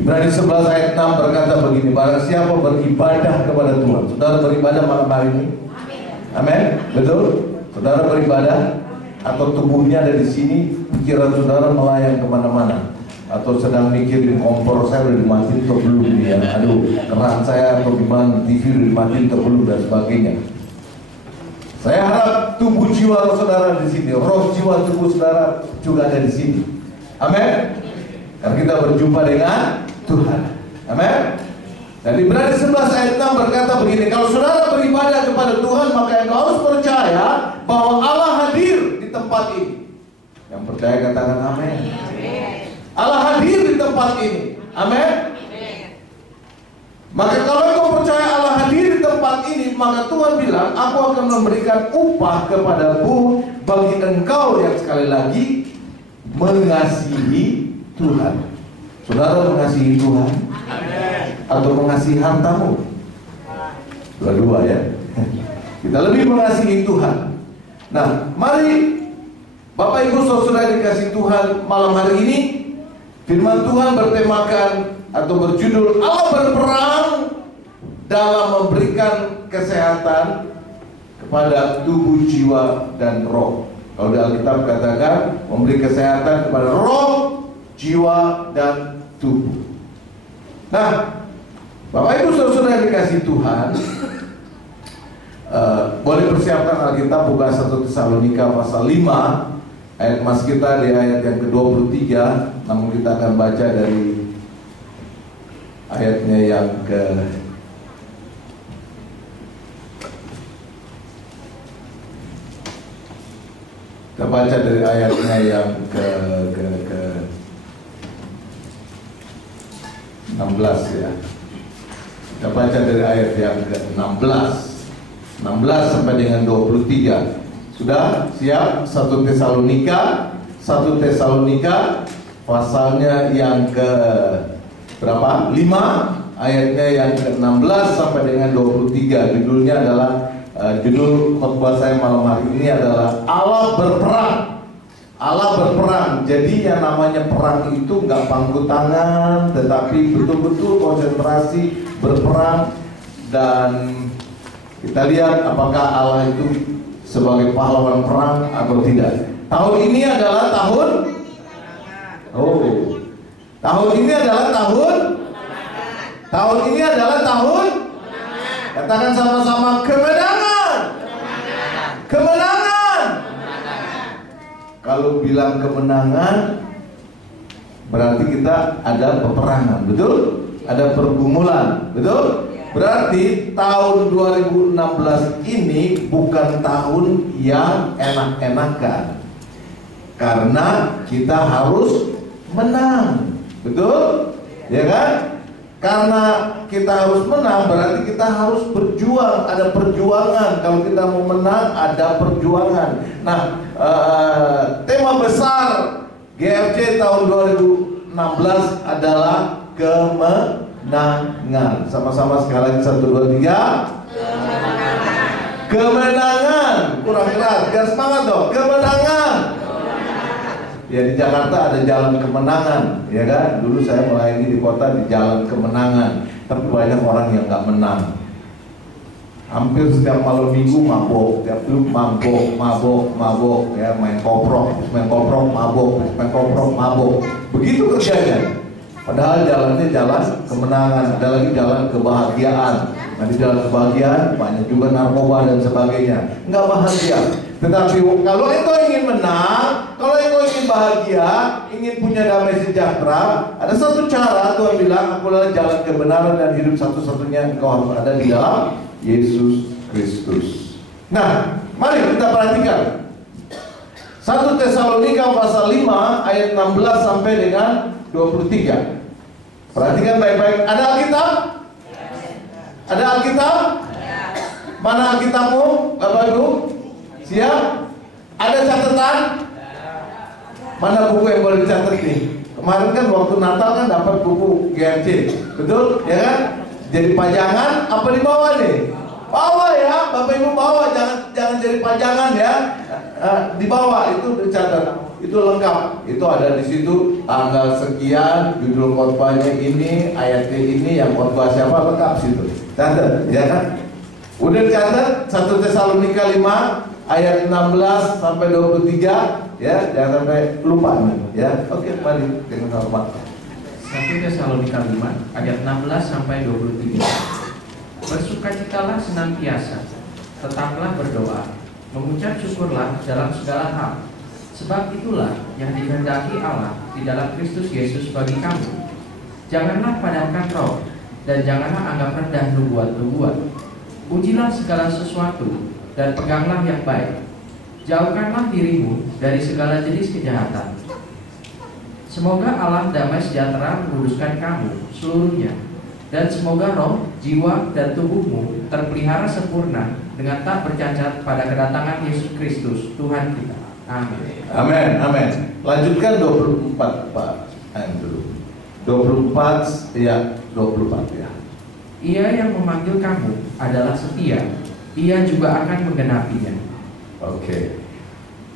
Ibrani 11 ayat 6 berkata begini, barang siapa beribadah kepada Tuhan. Saudara beribadah malam hari ini? Amin. Betul? Saudara beribadah atau tubuhnya ada di sini, pikiran saudara melayang kemana-mana, atau sedang mikirin kompor saya udah dimatiin atau belum nih ya, aduh keran saya atau gimana, TV udah dimatiin atau belum dan sebagainya. Saya harap tubuh jiwa saudara di sini, roh jiwa tubuh saudara juga ada di sini. Amin. Karena kita berjumpa dengan Tuhan. Amin. Dan Ibrani 11 ayat 6 berkata begini, kalau saudara beribadah kepada Tuhan, maka engkau harus percaya bahwa Allah hadir di tempat ini. Yang percaya katakan amin. Allah hadir di tempat ini. Amin. Maka kalau engkau percaya Allah hadir di tempat ini, maka Tuhan bilang, aku akan memberikan upah kepadamu bagi engkau yang sekali lagi mengasihi Tuhan. Saudara mengasihi Tuhan atau mengasihi hartamu? Dua-dua ya. Kita lebih mengasihi Tuhan. Nah, mari Bapak Ibu saudara dikasih Tuhan, malam hari ini firman Tuhan bertemakan atau berjudul Allah berperang dalam memberikan kesehatan kepada tubuh, jiwa, dan roh. Kalau di Alkitab katakan memberi kesehatan kepada roh, jiwa, dan tubuh. Nah, Bapak Ibu saudara dikasih Tuhan, boleh persiapkan Alkitab, buka 1 Tesalonika pasal 5. Ayat mas kita di ayat yang ke-23, namun kita akan baca dari ayatnya yang kita baca dari ayatnya yang ke 16 ya. Kita baca dari ayat yang ke-16 sampai dengan 23. Sudah siap? 1 Tesalonika pasalnya yang ke berapa? 5, ayatnya yang ke-16 sampai dengan 23. Judulnya adalah judul khotbah saya malam hari ini adalah Allah berperang. Allah berperang. Jadi yang namanya perang itu nggak pangku tangan, tetapi betul-betul konsentrasi berperang. Dan kita lihat apakah Allah itu sebagai pahlawan perang atau tidak. Tahun ini adalah tahun katakan sama-sama kemenangan. Kalau bilang kemenangan berarti kita ada peperangan, betul? Ada pergumulan, betul? Berarti tahun 2016 ini bukan tahun yang enak-enakan, karena kita harus menang, betul? Ya kan? Karena kita harus menang berarti kita harus berjuang, ada perjuangan. Kalau kita mau menang ada perjuangan. Nah, tema besar GFC tahun 2016 adalah kemenangan. Sama-sama sekali lagi 1, 2, 3. Kemenangan. Kurang keras, biar semangat dong. Kemenangan. Ya di Jakarta ada jalan kemenangan, ya kan? Dulu saya melayani di kota di jalan kemenangan, tapi banyak orang yang nggak menang. Hampir setiap malam minggu mabok, tiap minggu mabok, ya main koprok, mabok. Begitu kerjanya. Padahal jalannya jalan kemenangan, ada lagi jalan kebahagiaan. Nah di jalan kebahagiaan banyak juga narkoba dan sebagainya. Nggak bahagia. Tetapi kalau engkau ingin menang, kalau engkau ingin bahagia, ingin punya damai sejahtera, ada satu cara. Tuhan bilang, aku adalah jalan kebenaran dan hidup, satu-satunya engkau harus ada di dalam Yesus Kristus. Nah, mari kita perhatikan 1 Tesalonika pasal 5 ayat 16 sampai dengan 23. Perhatikan baik-baik. Ada Alkitab? Ada Alkitab? Mana Alkitabmu, Bapak Ibu? Siap? Ada catatan? Mana buku yang boleh dicatat nih? Kemarin kan waktu Natal kan dapat buku GMC, betul? Ya kan? Jadi pajangan apa dibawa nih? Bawa ya, Bapak Ibu bawa, jangan jadi pajangan ya. Dibawa itu dicatat. itu lengkap. Itu ada di situ tanggal sekian, judul khotbahnya ini, ayatnya ini, yang khotbah siapa, lengkap situ. Catat, ya kan? Udah catat 1 Tesalonika 5 ayat 16 sampai 23, ya, jangan sampai lupa nih, ya. Oke, mari dengan hormat. 1 Tesalonika 5 ayat 16 sampai 23. Bersukacitalah senantiasa, tetaplah berdoa, mengucap syukurlah dalam segala hal, sebab itulah yang dikehendaki Allah di dalam Kristus Yesus bagi kamu. Janganlah padamkan roh, dan janganlah anggap rendah nubuat-nubuat. Ujilah segala sesuatu, dan peganglah yang baik. Jauhkanlah dirimu dari segala jenis kejahatan. Semoga Allah damai sejahtera menguduskan kamu seluruhnya, dan semoga roh, jiwa, dan tubuhmu terpelihara sempurna dengan tak bercacat pada kedatangan Yesus Kristus Tuhan kita. Amin. Amin, amin. Lanjutkan 24, Pak. Ayo dulu. 24, ya, 24 ya. Ia yang memanggil kamu adalah setia, ia juga akan menggenapinya. Oke.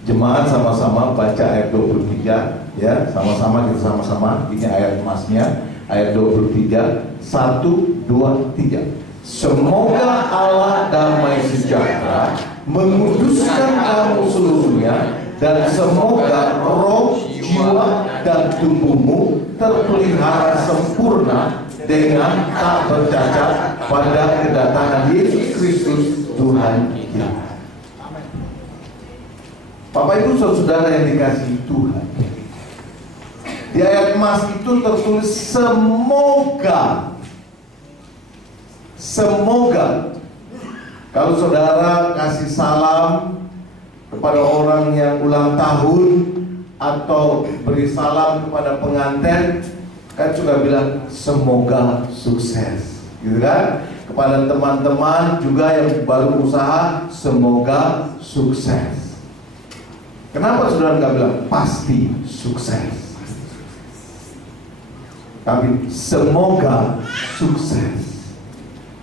Jemaat sama-sama baca ayat 23, ya, sama-sama kita sama-sama. Ini ayat emasnya, ayat 23. 1, 2, 3. Semoga Allah damai sejahtera menguduskan kamu seluruhnya, dan semoga roh, jiwa, dan tubuhmu terpelihara sempurna dengan tak bercacat pada kedatangan Yesus Kristus Tuhan kita. Bapak Ibu saudara yang dikasihi Tuhan, di ayat emas itu tertulis semoga. Semoga. Kalau saudara kasih salam kepada orang yang ulang tahun atau beri salam kepada pengantin, kan juga bilang semoga sukses, gitu kan? Kepada teman-teman juga yang baru usaha, semoga sukses. Kenapa saudara nggak bilang pasti sukses, tapi semoga sukses?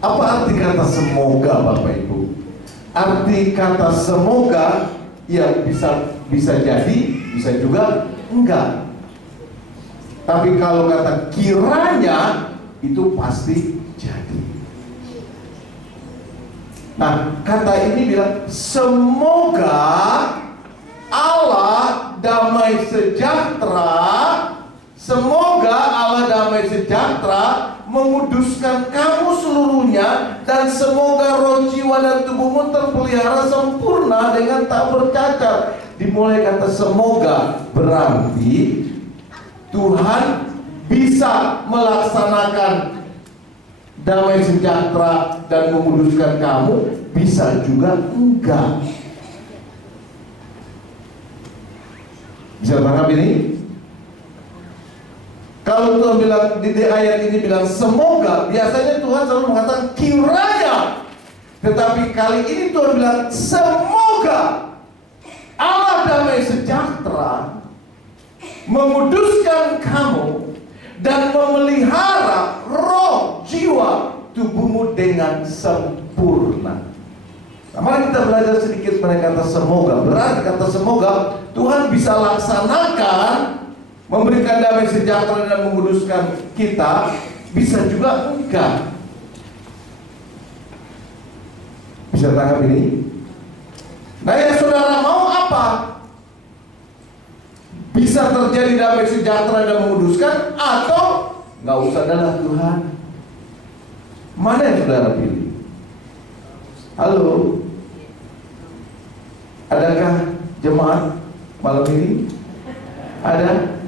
Apa arti kata semoga, Bapak Ibu? Arti kata semoga ya bisa jadi, bisa juga enggak. Tapi kalau kata kiranya, itu pasti jadi. Nah, kata ini bilang semoga Allah damai sejahtera, semoga Allah damai sejahtera menguduskan kamu seluruhnya, dan semoga roh, jiwa, dan tubuhmu terpelihara sempurna dengan tak bercacat. Dimulai kata semoga, berarti Tuhan bisa melaksanakan damai sejahtera dan menguduskan kamu, bisa juga enggak. Bisa tangkap ini? Kalau Tuhan bilang di ayat ini bilang semoga, biasanya Tuhan selalu mengatakan kiranya. Tetapi kali ini Tuhan bilang semoga Allah damai sejahtera menguduskan kamu dan memelihara roh, jiwa, tubuhmu dengan sempurna. Nah, mari kita belajar sedikit mengenai kata semoga. Berarti kata semoga Tuhan bisa laksanakan, memberikan damai sejahtera dan menguduskan kita, bisa juga enggak. Bisa tangkap ini? Nah, yang saudara mau apa? Bisa terjadi damai sejahtera dan menguduskan, atau nggak usah adalah Tuhan? Mana yang saudara pilih? Halo, adakah jemaat malam ini? Ada?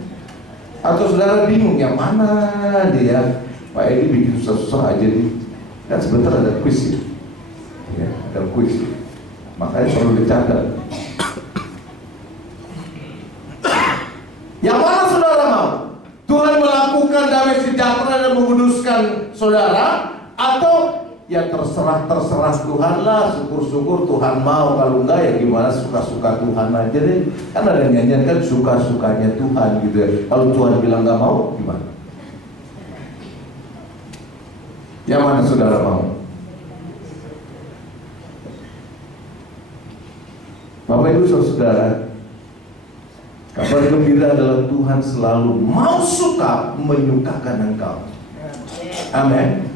Atau saudara bingung yang mana dia? Pak Edi bikin susah-susah aja nih. Kan sebentar ada kuis ya, ada kuis. Makanya perlu dicatat. Yang mana saudara mau? Tuhan melakukan damai sejahtera dan menguduskan saudara, atau ya terserah Tuhan lah, syukur-syukur Tuhan mau, kalau enggak ya gimana, suka-suka Tuhan aja deh. Kan ada nyanyian kan suka-sukanya Tuhan gitu ya. Kalau Tuhan bilang nggak mau gimana? Yang mana saudara mau? Bapak Ibu saudara, Kabar gembira adalah Tuhan selalu mau suka menyukakan engkau. Amin.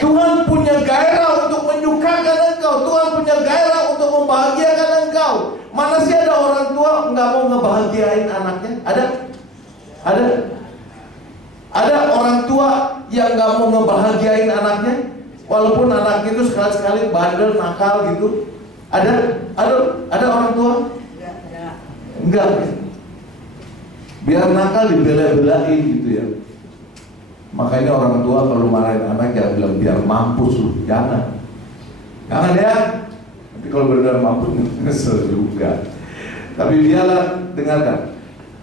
Tuhan punya gairah untuk menyukakan engkau. Tuhan punya gairah untuk membahagiakan engkau. Mana sih ada orang tua nggak mau ngebahagiain anaknya? Ada? Ada? Ada orang tua yang nggak mau ngebahagiain anaknya, walaupun anaknya itu sekali-sekali bandel, nakal gitu. Ada? Ada orang tua? Enggak. Biar nakal dibela-belain gitu ya. Makanya orang tua kalau marahin anak jangan bilang biar mampus lu, jangan ya. Nanti kalau benar mampus nyesel juga. Tapi biarlah, dengarkan.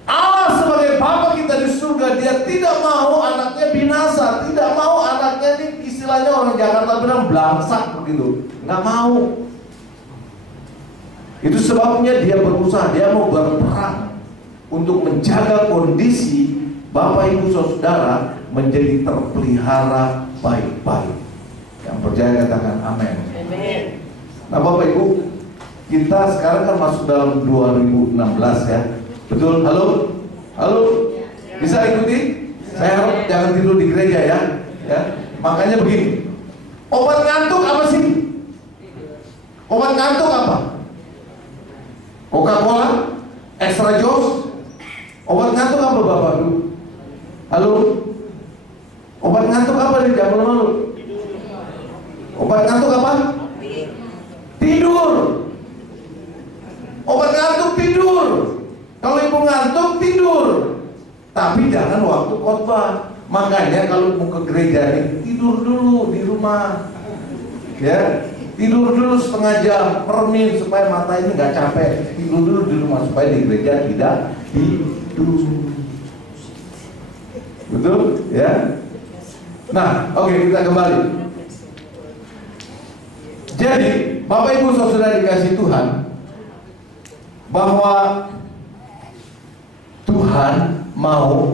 Allah sebagai Bapa kita di surga, Dia tidak mau anaknya binasa, tidak mau anaknya ini istilahnya orang Jakarta bilang belangsak begitu, nggak mau. Itu sebabnya Dia berusaha, Dia mau berperang untuk menjaga kondisi Bapak Ibu Saudara menjadi terpelihara baik-baik. Yang percaya katakan amin. Nah Bapak Ibu, kita sekarang kan masuk dalam 2016 ya. Betul? Halo? Halo? Bisa ikuti? Saya harap jangan tidur di gereja ya. Makanya begini. Obat ngantuk apa sih? Obat ngantuk apa? Coca-Cola? Extra Joss? Obat ngantuk apa Bapak Ibu? Halo? Obat ngantuk apa nih? Jangan malu-malu. Obat ngantuk apa? Tidur. Obat ngantuk tidur. Kalau ibu ngantuk tidur. Tapi jangan waktu khotbah. Makanya kalau mau ke gereja nih, tidur dulu di rumah. Ya, tidur dulu setengah jam per menit supaya mata ini nggak capek. Tidur dulu di rumah supaya di gereja tidak tidur. Betul? Ya. Nah, oke, kita kembali. Jadi, Bapak Ibu Saudara dikasih Tuhan, bahwa Tuhan mau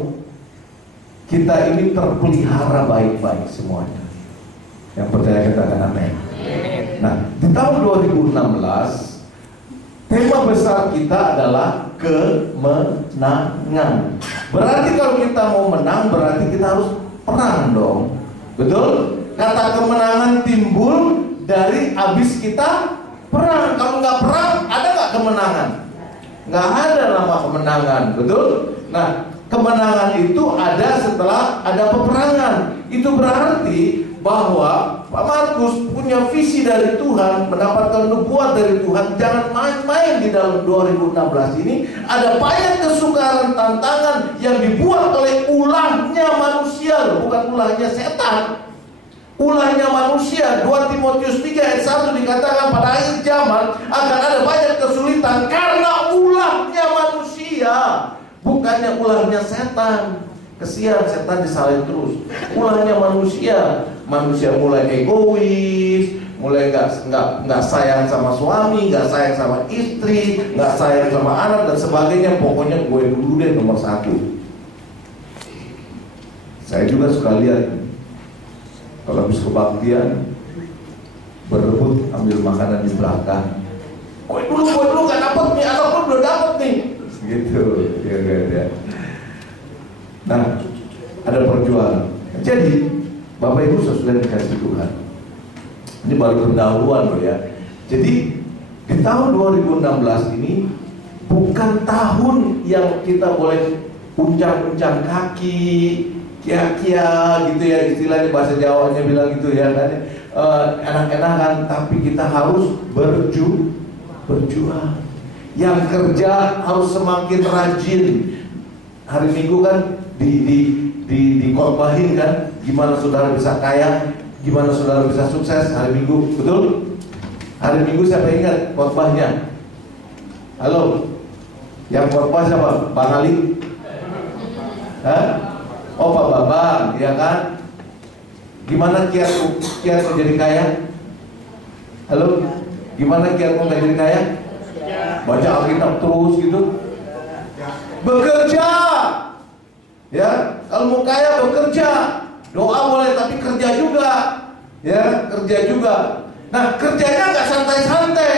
kita ini terpelihara baik-baik semuanya. Yang percaya katakan amin. Nah, di tahun 2016 tema besar kita adalah kemenangan. Berarti kalau kita mau menang, berarti kita harus perang dong. Betul? Kata kemenangan timbul dari abis kita perang. Kalau nggak perang, ada nggak kemenangan? Nggak ada nama kemenangan. Betul? Nah, kemenangan itu ada setelah ada peperangan. Itu berarti bahwa Pak Markus punya visi dari Tuhan, mendapatkan nubuat dari Tuhan. Jangan main-main di dalam 2016 ini. Ada banyak kesukaran, tantangan yang dibuat oleh ulahnya manusia, bukan ulahnya setan. Ulahnya manusia. 2 Timotius 3 ayat 1 dikatakan pada akhir zaman akan ada banyak kesulitan karena ulahnya manusia, bukannya ulahnya setan. Kesian, setan disalahin terus. Ulahnya manusia. Manusia mulai egois, mulai nggak sayang sama suami, nggak sayang sama istri, nggak sayang sama anak dan sebagainya. Pokoknya gue dulu deh nomor 1. Saya juga suka lihat kalau habis kebaktian berebut ambil makanan di belakang. Gue dulu nggak dapet nih, anak pun udah dapet nih. Gitu, ya. Nah, ada perjuangan. Jadi, Bapak Ibu sudah dikasih Tuhan. Ini baru pendahuluan loh ya. Jadi, di tahun 2016 ini bukan tahun yang kita boleh uncang-uncang kaki, kia-kia gitu ya, istilahnya bahasa Jawanya bilang gitu ya kan. Enak-enakan, tapi kita harus berjuang. Yang kerja harus semakin rajin. Hari Minggu kan dikhotbahin kan, gimana saudara bisa kaya, gimana saudara bisa sukses hari Minggu, betul? Hari Minggu siapa ingat khotbahnya? Halo, yang khotbah siapa? Bang Ali? Hah? Oh Pak Bambang, ya kan? Gimana kiatmu jadi kaya? Halo, gimana kiatmu jadi kaya? Baca Alkitab terus gitu. Bekerja. Ya, kalau mau kaya bekerja. Doa boleh tapi kerja juga. Ya, kerja juga. Nah, kerjanya nggak santai-santai.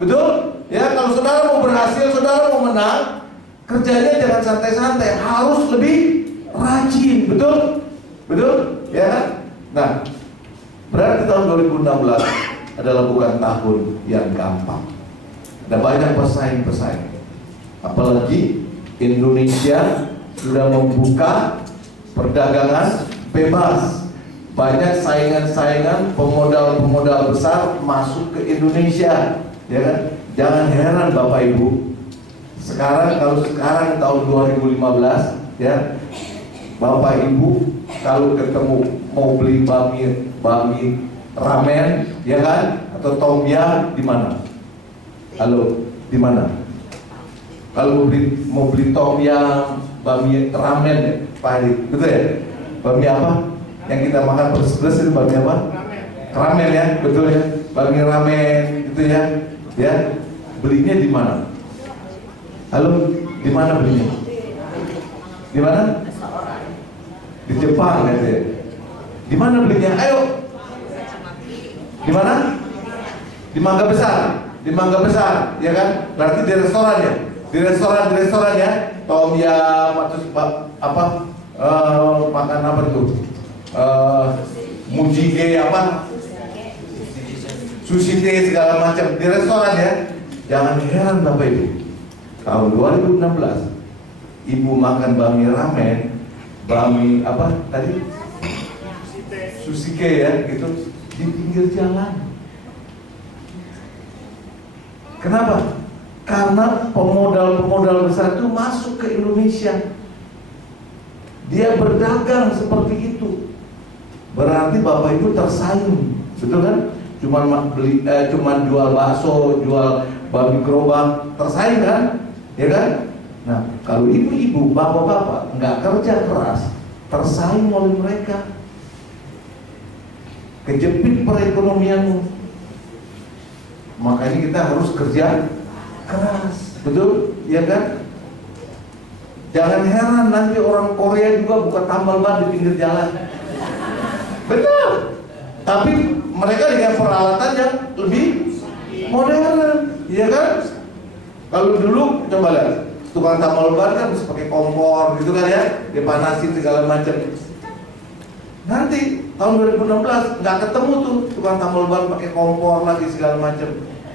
Betul? Ya, kalau saudara mau berhasil, saudara mau menang, Kerjanya jangan santai-santai, harus lebih rajin, betul? Betul? Ya kan? Nah, berarti tahun 2016 adalah bukan tahun yang gampang. Ada banyak pesaing-pesaing. Apalagi Indonesia sudah membuka perdagangan bebas. Banyak saingan-saingan pemodal-pemodal besar masuk ke Indonesia, ya kan? Jangan heran Bapak Ibu. Kalau sekarang tahun 2015, ya, Bapak Ibu kalau ketemu mau beli bami ramen, ya kan? Atau tom yum di mana? Halo, di mana? Kalau mau beli tom yum, bami ramen, ya, Pak Adi, betul ya? Bami apa? Yang kita makan plus itu bami apa? Ramen ya, betul ya? Bami ramen, gitu ya? Ya, belinya di mana? Halo, di mana belinya? Di mana? Di Jepang ya? Di mana belinya? Ayo. Di mana? Di Mangga Besar. Di Mangga Besar, ya kan? Berarti di restoran ya? Di restoran ya? Tom yum atau makan apa tuh? Mujige apa? Sushi teh segala macam di restoran ya. Jangan heran Bapak Ibu. Tahun 2016 Ibu makan bami ramen, bami apa tadi? Sushi ya, gitu di pinggir jalan. Kenapa? Karena pemodal-pemodal besar itu masuk ke Indonesia. Dia berdagang seperti itu. Berarti Bapak Ibu tersaing, betul kan? Cuman jual bakso, jual babi gerobak, tersaing kan? Ya kan? Nah, kalau ibu-ibu, bapak-bapak nggak kerja keras, tersaing oleh mereka, kejepit perekonomianmu. Makanya kita harus kerja keras, betul? Ya kan? Jangan heran nanti orang Korea juga buka tambal ban di pinggir jalan. Betul. Tapi mereka dengan peralatan yang lebih modern, ya kan? Kalau dulu coba lihat, tukang tambal ban kan harus pakai kompor gitu kan ya, dipanasin segala macam. Nanti tahun 2016 nggak ketemu tuh tukang tambal ban pakai kompor lagi segala macam.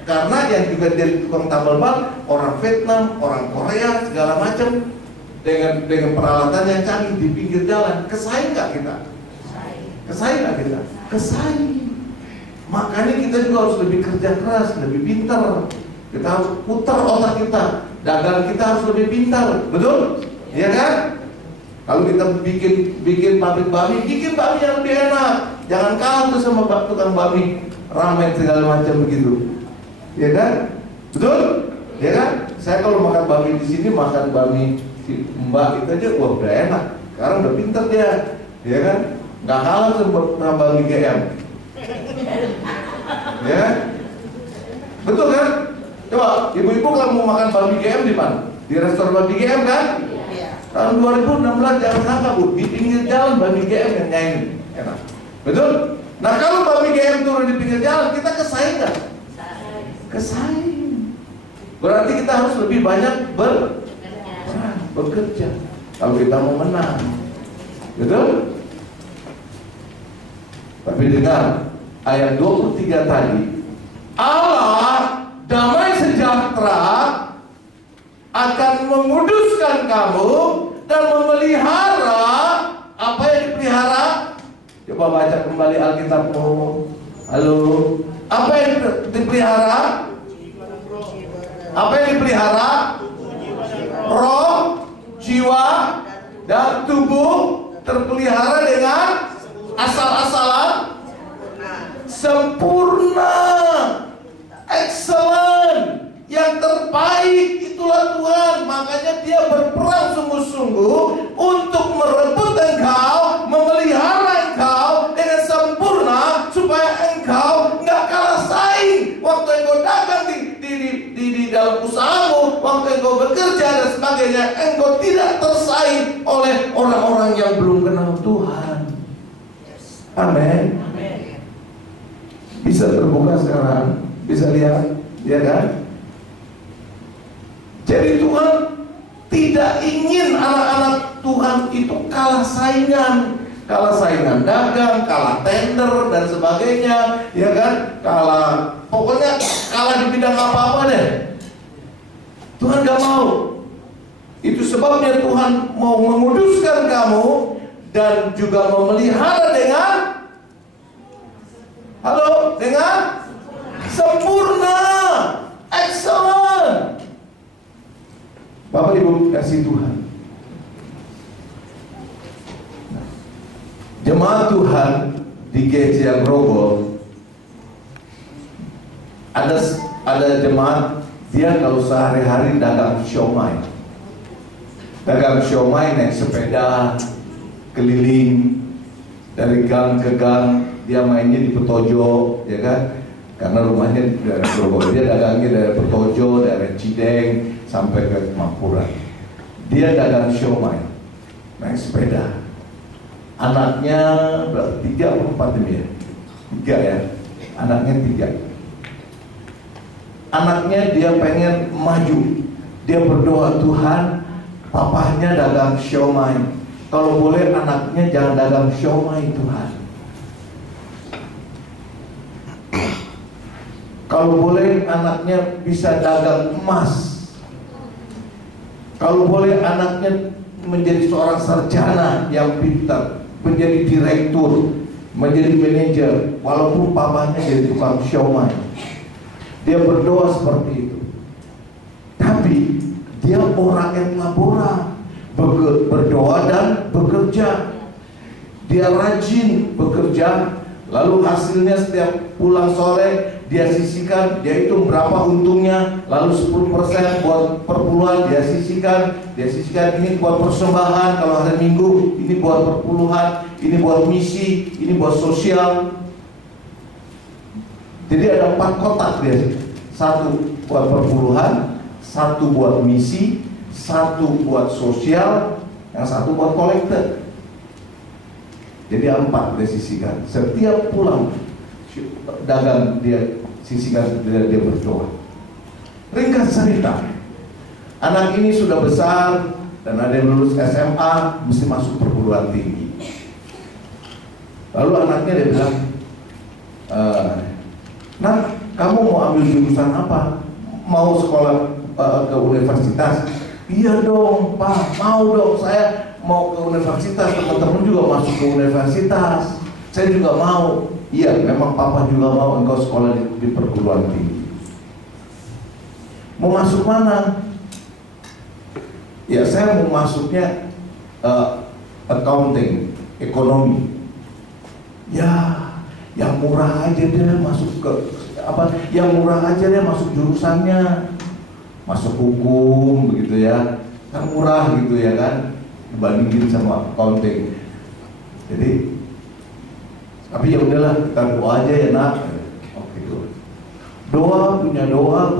Karena yang juga dari tukang tambal ban orang Vietnam, orang Korea segala macam dengan peralatan yang canggih di pinggir jalan. Kesaing nggak kita? Kesaing nggak kita? Kesaing. Makanya kita juga harus lebih kerja keras, lebih pintar. Kita harus putar otak kita. Dagang kita harus lebih pintar, betul? Iya kan? Kalau kita bikin pabrik bami, bikin bami yang lebih enak. Jangan kalah tuh sama tukang bami ramen segala macam begitu. Iya kan? Betul? Iya kan? Saya kalau makan bami di sini, makan bami si Mbak itu aja, wah udah enak. Sekarang udah pintar dia, iya kan? Nggak kalah sama bami GM. Ya, betul kan? Coba, ibu-ibu kalau mau makan bami GM di mana? Di restoran bami GM kan? Tahun 2016 jangan sangka Bu, di pinggir jalan bami GM yang nyanyi, enak. Betul? Nah kalau bami GM turun di pinggir jalan, kita kesaing nggak? Kesaing. Berarti kita harus lebih banyak bekerja kalau kita mau menang. Betul? Tapi dengar ayat 23 tadi, Allah damai sejahtera akan menguduskan kamu dan memelihara apa yang dipelihara. Coba baca kembali Alkitabmu. Halo, apa yang dipelihara? Apa yang dipelihara? Roh, jiwa, dan tubuh terpelihara dengan asal-asalan sempurna, excellent, yang terbaik. Itulah Tuhan. Makanya dia berperang sungguh-sungguh untuk merebut engkau, memelihara engkau dengan sempurna, supaya engkau nggak kalah saing waktu engkau dagang di dalam usahamu, waktu engkau bekerja dan sebagainya. Engkau tidak tersaing oleh orang-orang yang belum kenal Tuhan. Amin. Bisa terbuka sekarang, bisa lihat, ya kan? Jadi Tuhan tidak ingin anak-anak Tuhan itu kalah saingan dagang, kalah tender dan sebagainya, ya kan? Pokoknya kalah di bidang apa-apa deh. Tuhan gak mau. Itu sebabnya Tuhan mau menguduskan kamu dan juga memelihara dengan sempurna, excellent. Bapak Ibu kasih Tuhan, jemaat Tuhan di GCA Grogol, ada jemaat dia kalau sehari-hari dagang siomay naik sepeda keliling dari gang ke gang, dia mainnya di Petojo, ya kan? Karena rumahnya di daerah Grogol, dia dagangnya dari Petojo, dari Cideng sampai ke Mampura. Dia dagang siomay, naik sepeda. Anaknya berapa? 3 atau 4 ini ya? 3 ya, anaknya 3. Anaknya dia pengen maju, dia berdoa, Tuhan, papahnya dagang siomay, kalau boleh anaknya jangan dagang siomay Tuhan. Kalau boleh anaknya bisa dagang emas. Kalau boleh anaknya menjadi seorang sarjana yang pintar, menjadi direktur, menjadi manajer, walaupun papanya jadi tukang siomay. Dia berdoa seperti itu. Tapi dia orang yang labora, berdoa dan bekerja. Dia rajin bekerja, lalu hasilnya setiap pulang sore dia sisihkan, dia hitung berapa untungnya, lalu 10% buat perpuluhan dia sisihkan, ini buat persembahan kalau hari Minggu, ini buat perpuluhan, ini buat misi, ini buat sosial. Jadi ada 4 kotak dia, 1 buat perpuluhan, 1 buat misi, 1 buat sosial, yang 1 buat kolektor. Jadi 4 dia sisihkan. Setiap pulang dagang dia sisihkan, dia berdoa. Ringkas cerita, anak ini sudah besar dan ada yang lulus SMA, mesti masuk perguruan tinggi. Lalu anaknya dia bilang, Nak, kamu mau ambil jurusan apa? Mau sekolah ke universitas? Iya dong Pak, mau dong, saya mau ke universitas, teman-teman juga masuk ke universitas, saya juga mau. Iya, memang Papa juga mau engkau sekolah di perguruan tinggi. Mau masuk mana? Ya, saya mau masuknya accounting, ekonomi. Ya, yang murah aja dia masuk ke yang murah aja dia masuk jurusannya, masuk hukum begitu ya, kan murah gitu ya kan, dibandingin sama accounting. Jadi tapi ya udahlah, kita doa aja ya nak. Oke, doa. Punya doa.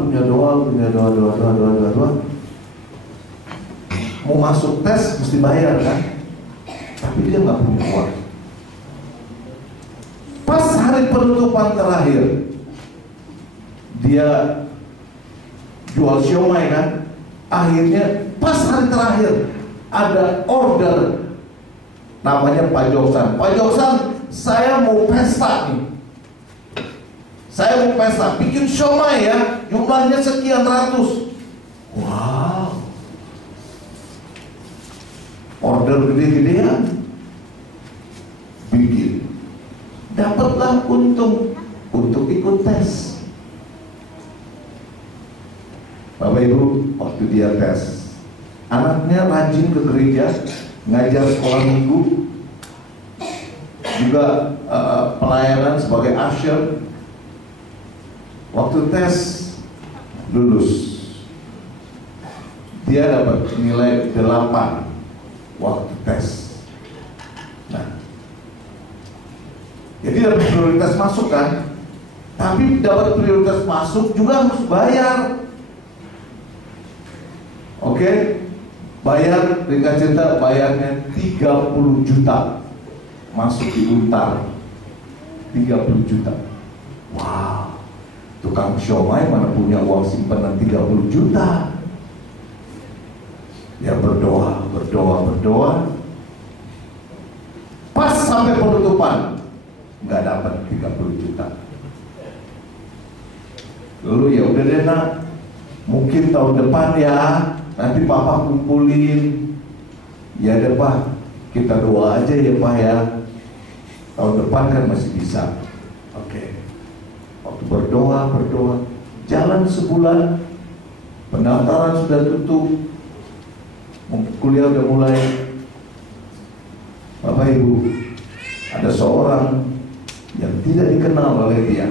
Mau masuk tes mesti bayar kan, tapi dia nggak punya uang. Pas hari penutupan terakhir, dia jual siomay kan. Akhirnya pas hari terakhir ada order, namanya Pak Joksan. Pak Joksan, saya mau pesta nih. Saya mau pesta, bikin siomay ya, jumlahnya sekian ratus. Wow, order gede-gedean. Bikin, dapatlah untung untuk ikut tes. Bapak Ibu, waktu dia tes, anaknya rajin ke gereja, ngajar sekolah minggu, juga pelayanan sebagai usher. Waktu tes lulus, dia dapat nilai 8 waktu tes. Nah, jadi dapat prioritas masuk kan, tapi dapat prioritas masuk juga harus bayar. Oke, bayar, ringkas cerita, bayarnya 30 juta masuk di Untar, 30 juta. Wow, tukang siomay mana punya uang simpanan 30 juta. Dia berdoa, pas sampai penutupan nggak dapat 30 juta. Lalu ya udah deh nak, mungkin tahun depan ya, nanti papa kumpulin. Ya deh pak, kita doa aja ya pak ya, tahun depan kan masih bisa. Oke. Waktu berdoa, jalan sebulan, pendaftaran sudah tutup, kuliah udah mulai. Bapak Ibu, ada seorang yang tidak dikenal oleh dia.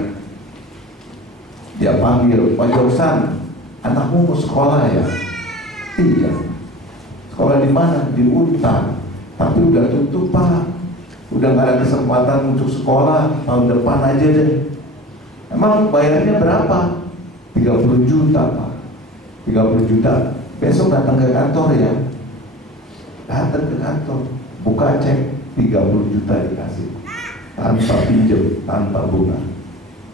Dia panggil, Pak Jorsan, anakmu mau sekolah ya? Iya. Sekolah di mana? Di Untar. Tapi udah tutup pak, udah nggak ada kesempatan untuk sekolah, tahun depan aja deh. Emang bayarnya berapa? 30 juta pak. 30 juta. Besok datang ke kantor ya. Datang ke kantor, buka cek, 30 juta dikasih, tanpa pinjam, tanpa bunga,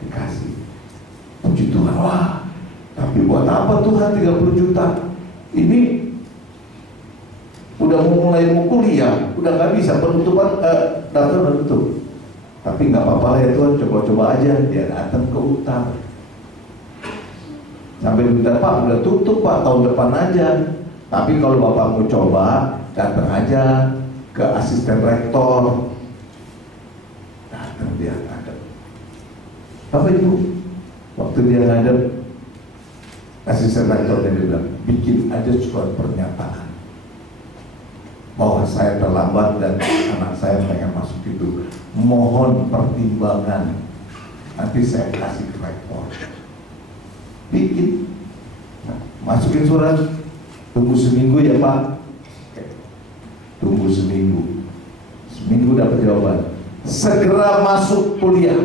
dikasih. Puji Tuhan, wah, tapi buat apa Tuhan 30 juta? Ini udah mau kuliah, udah nggak bisa, penutupan daftar udah tutup. Tapi nggak apa-apa lah ya Tuhan, coba-coba aja. Dia datang ke utang, sampai minta, Pak udah tutup Pak, tahun depan aja. Tapi kalau Bapak mau coba, datang aja ke asisten rektor. Datang dia ngadep. Bapak Ibu, waktu dia ngadep, asisten rektor dia bilang, bikin aja surat pernyataan bahwa saya terlambat dan anak saya pengen masuk itu, mohon pertimbangan, nanti saya kasih ke rektor. Bikin, masukin surat, tunggu seminggu ya Pak. Tunggu seminggu, seminggu dapat jawaban, segera masuk kuliah.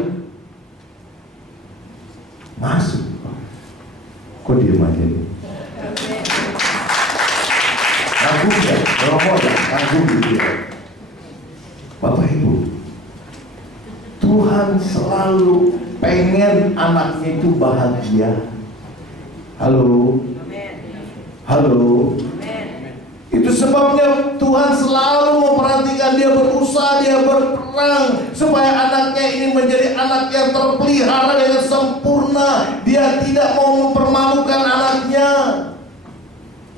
Masuk. Kok diem aja nih? Kagum ya, ngomong ya, kagum gitu ya. Bapak Ibu, Tuhan selalu pengen anaknya itu bahagia. Halo, halo. Itu sebabnya Tuhan selalu memperhatikan dia, berusaha, dia berperang supaya anaknya ini menjadi anak yang terpelihara dengan sempurna. Dia tidak mau mempermalukan anaknya.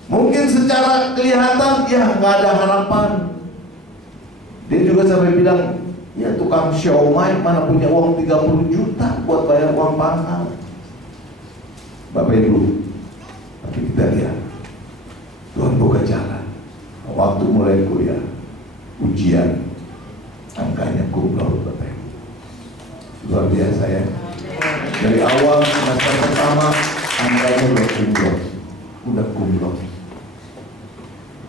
Mungkin secara kelihatan ya nggak ada harapan. Dia juga sampai bilang, ya tukang siomay mana punya uang 30 juta buat bayar uang pangkal. Bapak Ibu, tapi kita lihat Tuhan buka jalan. Waktu mulai kuliah, ujian, angkanya kumlot, Bapak Ibu. Luar biasa ya. Dari awal semester pertama, angkanya udah kumlot.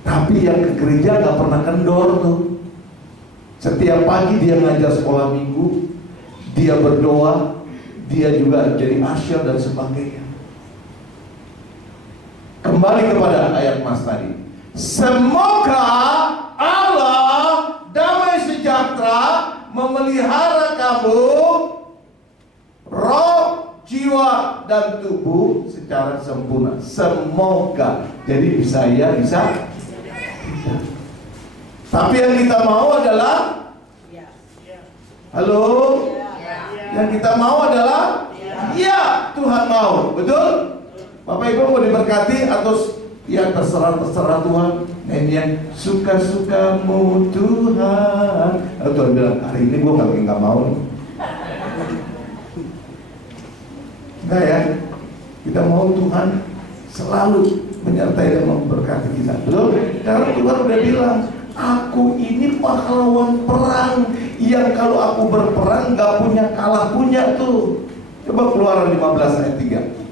Tapi yang ke gereja gak pernah kendor tuh. Setiap pagi dia ngajar sekolah minggu, dia berdoa, dia juga jadi asyir dan sebagainya. Kembali kepada ayat Mas tadi. Semoga Allah damai sejahtera memelihara kamu, roh, jiwa, dan tubuh secara sempurna. Semoga. Jadi bisa ya, bisa tidak. Tapi yang kita mau adalah, halo, yang kita mau adalah, ya Tuhan mau, betul? Bapak Ibu mau diberkati atau ya terserah Tuhan. Nyanyian suka-sukamu Tuhan. Lalu Tuhan bilang, hari ini gue nggak mau nih. Enggak ya, kita mau Tuhan selalu menyertai dan memberkati kita. Betul? Karena Tuhan udah bilang, aku ini pahlawan perang yang kalau aku berperang gak punya kalah punya tuh. Coba Keluaran 15 ayat 3.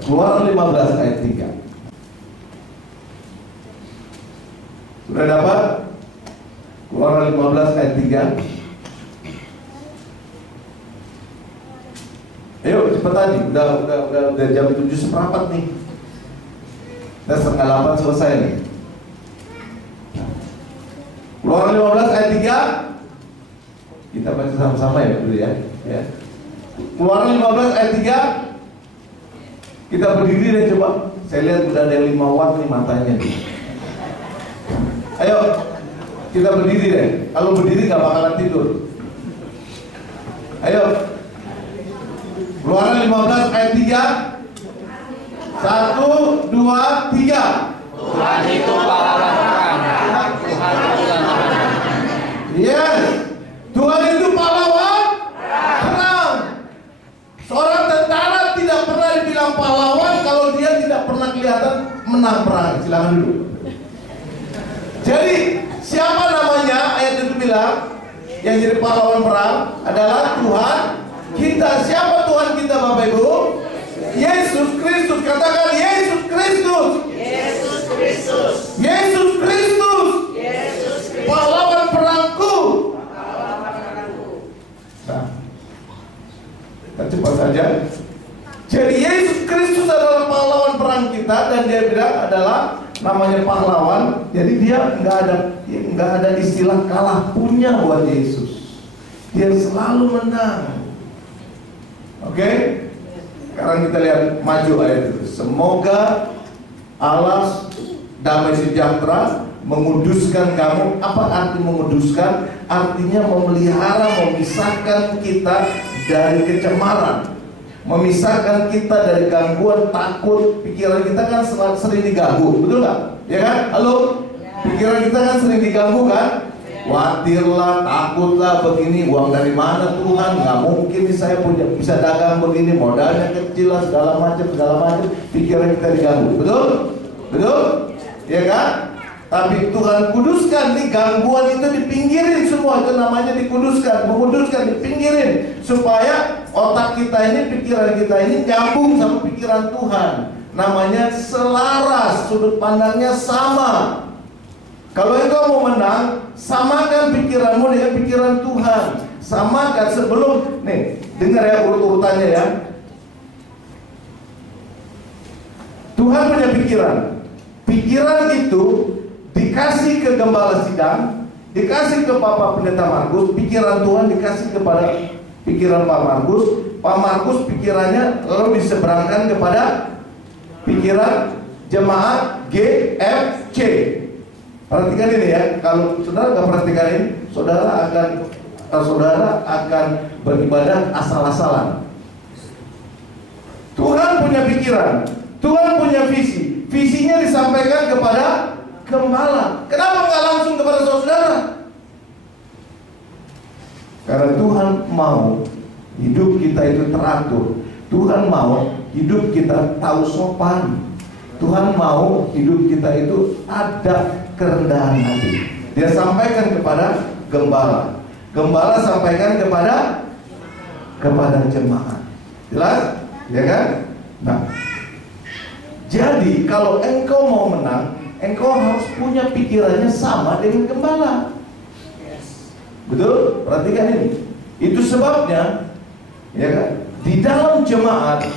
Keluaran 15 ayat 3. Sudah dapat? Keluaran 15 ayat 3. Ayo cepetan nih, udah jam 7:15 nih. Udah 7:30 selesai nih. Keluaran 15 ayat 3. Kita baca sama-sama ya dulu ya. Keluaran 15 ayat 3. Kita berdiri deh coba Saya lihat udah ada 5 watt nih matanya nih. Ayo, kita berdiri deh. Kalau berdiri gak bakalan tidur. Ayo. Keluaran 15 ayat 3. 1, 2, 3. Tuhan itu pahlawan perang. Tuhan adalah namanya. Yes. Tuhan itu pahlawan perang. Seorang tentara tidak pernah dibilang pahlawan kalau dia tidak pernah kelihatan menang perang. Silakan dulu. Jadi siapa namanya? Ayat itu bilang yang jadi pahlawan perang adalah Tuhan kita. Siapa Tuhan kita, Bapak Ibu? Yesus Kristus. Katakan Yesus Kristus. Yesus Kristus. Yesus Kristus. Yesus Kristus. Pahlawan perangku. Nah, kita cepat saja. Jadi Yesus Kristus adalah pahlawan perang kita, dan dia bilang adalah namanya pahlawan. Jadi dia nggak ada istilah kalah punya buat Yesus. Dia selalu menang. Oke? Sekarang kita lihat maju ayat itu. Semoga Allah damai sejahtera menguduskan kamu. Apa arti menguduskan? Artinya memelihara, memisahkan kita dari kecemaran, memisahkan kita dari gangguan, takut. Pikiran kita kan sering diganggu, betul nggak? Ya kan? Halo? Pikiran kita kan sering diganggu kan? Khawatirlah, takutlah, begini, uang dari mana Tuhan? Nggak mungkin nih saya bisa dagang begini, modalnya kecil lah, segala macam. Pikiran kita diganggu, betul? Betul? Ya kan? Tapi Tuhan kuduskan nih, gangguan itu dipinggirin semua. Itu namanya dikuduskan, menguduskan, dipinggirin supaya otak kita ini, pikiran kita ini nyambung sama pikiran Tuhan. Namanya selaras, sudut pandangnya sama. Kalau engkau mau menang, samakan pikiranmu dengan pikiran Tuhan. Samakan sebelum, nih, dengar ya urut-urutannya ya. Tuhan punya pikiran. Pikiran itu dikasih ke gembala sidang, dikasih ke Bapak Pendeta Markus. Pikiran Tuhan dikasih kepada pikiran Pak Markus. Pak Markus pikirannya lalu diseberangkan kepada pikiran jemaat GFC. Perhatikan ini ya. Kalau saudara nggak perhatikan ini, saudara akan beribadah asal-asalan. Tuhan punya pikiran, Tuhan punya visi. Visinya disampaikan kepada gembala. Kenapa nggak langsung kepada saudara? Karena Tuhan mau hidup kita itu teratur. Tuhan mau hidup kita tahu sopan. Tuhan mau hidup kita itu ada kerendahan hati. Dia sampaikan kepada gembala. Gembala sampaikan kepada jemaat. Jelas? Ya kan? Nah, jadi kalau engkau mau menang, engkau harus punya pikirannya sama dengan gembala. Betul? Perhatikan ini. Itu sebabnya, ya kan? Di dalam jemaat,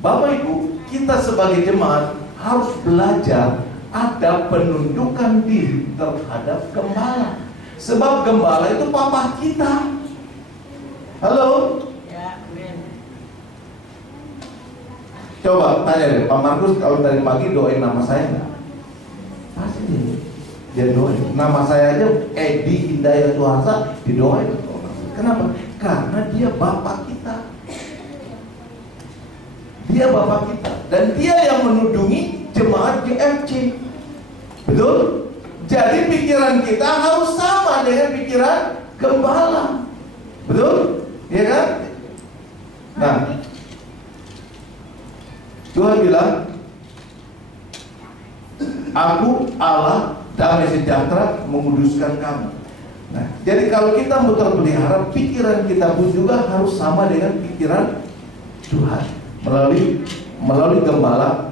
Bapak Ibu, kita sebagai jemaat harus belajar ada penundukan diri terhadap gembala. Sebab gembala itu papa kita. Halo? Ya, amin. Coba tanya deh, Pak Markus kalau tadi pagi doain nama saya nggak? Pasti dia doain. Nama saya aja Edi Hidayat Suharsa didoain. Kenapa? Karena dia bapak kita. Dia bapak kita, dan dia yang menudungi jemaat GFC. Betul? Jadi pikiran kita harus sama dengan pikiran gembala. Betul? Iya kan? Nah, Tuhan bilang, aku Allah damai sejahtera menguduskan kamu. Nah, jadi kalau kita mau terpelihara, pikiran kita pun juga harus sama dengan pikiran Tuhan. Melalui gembala,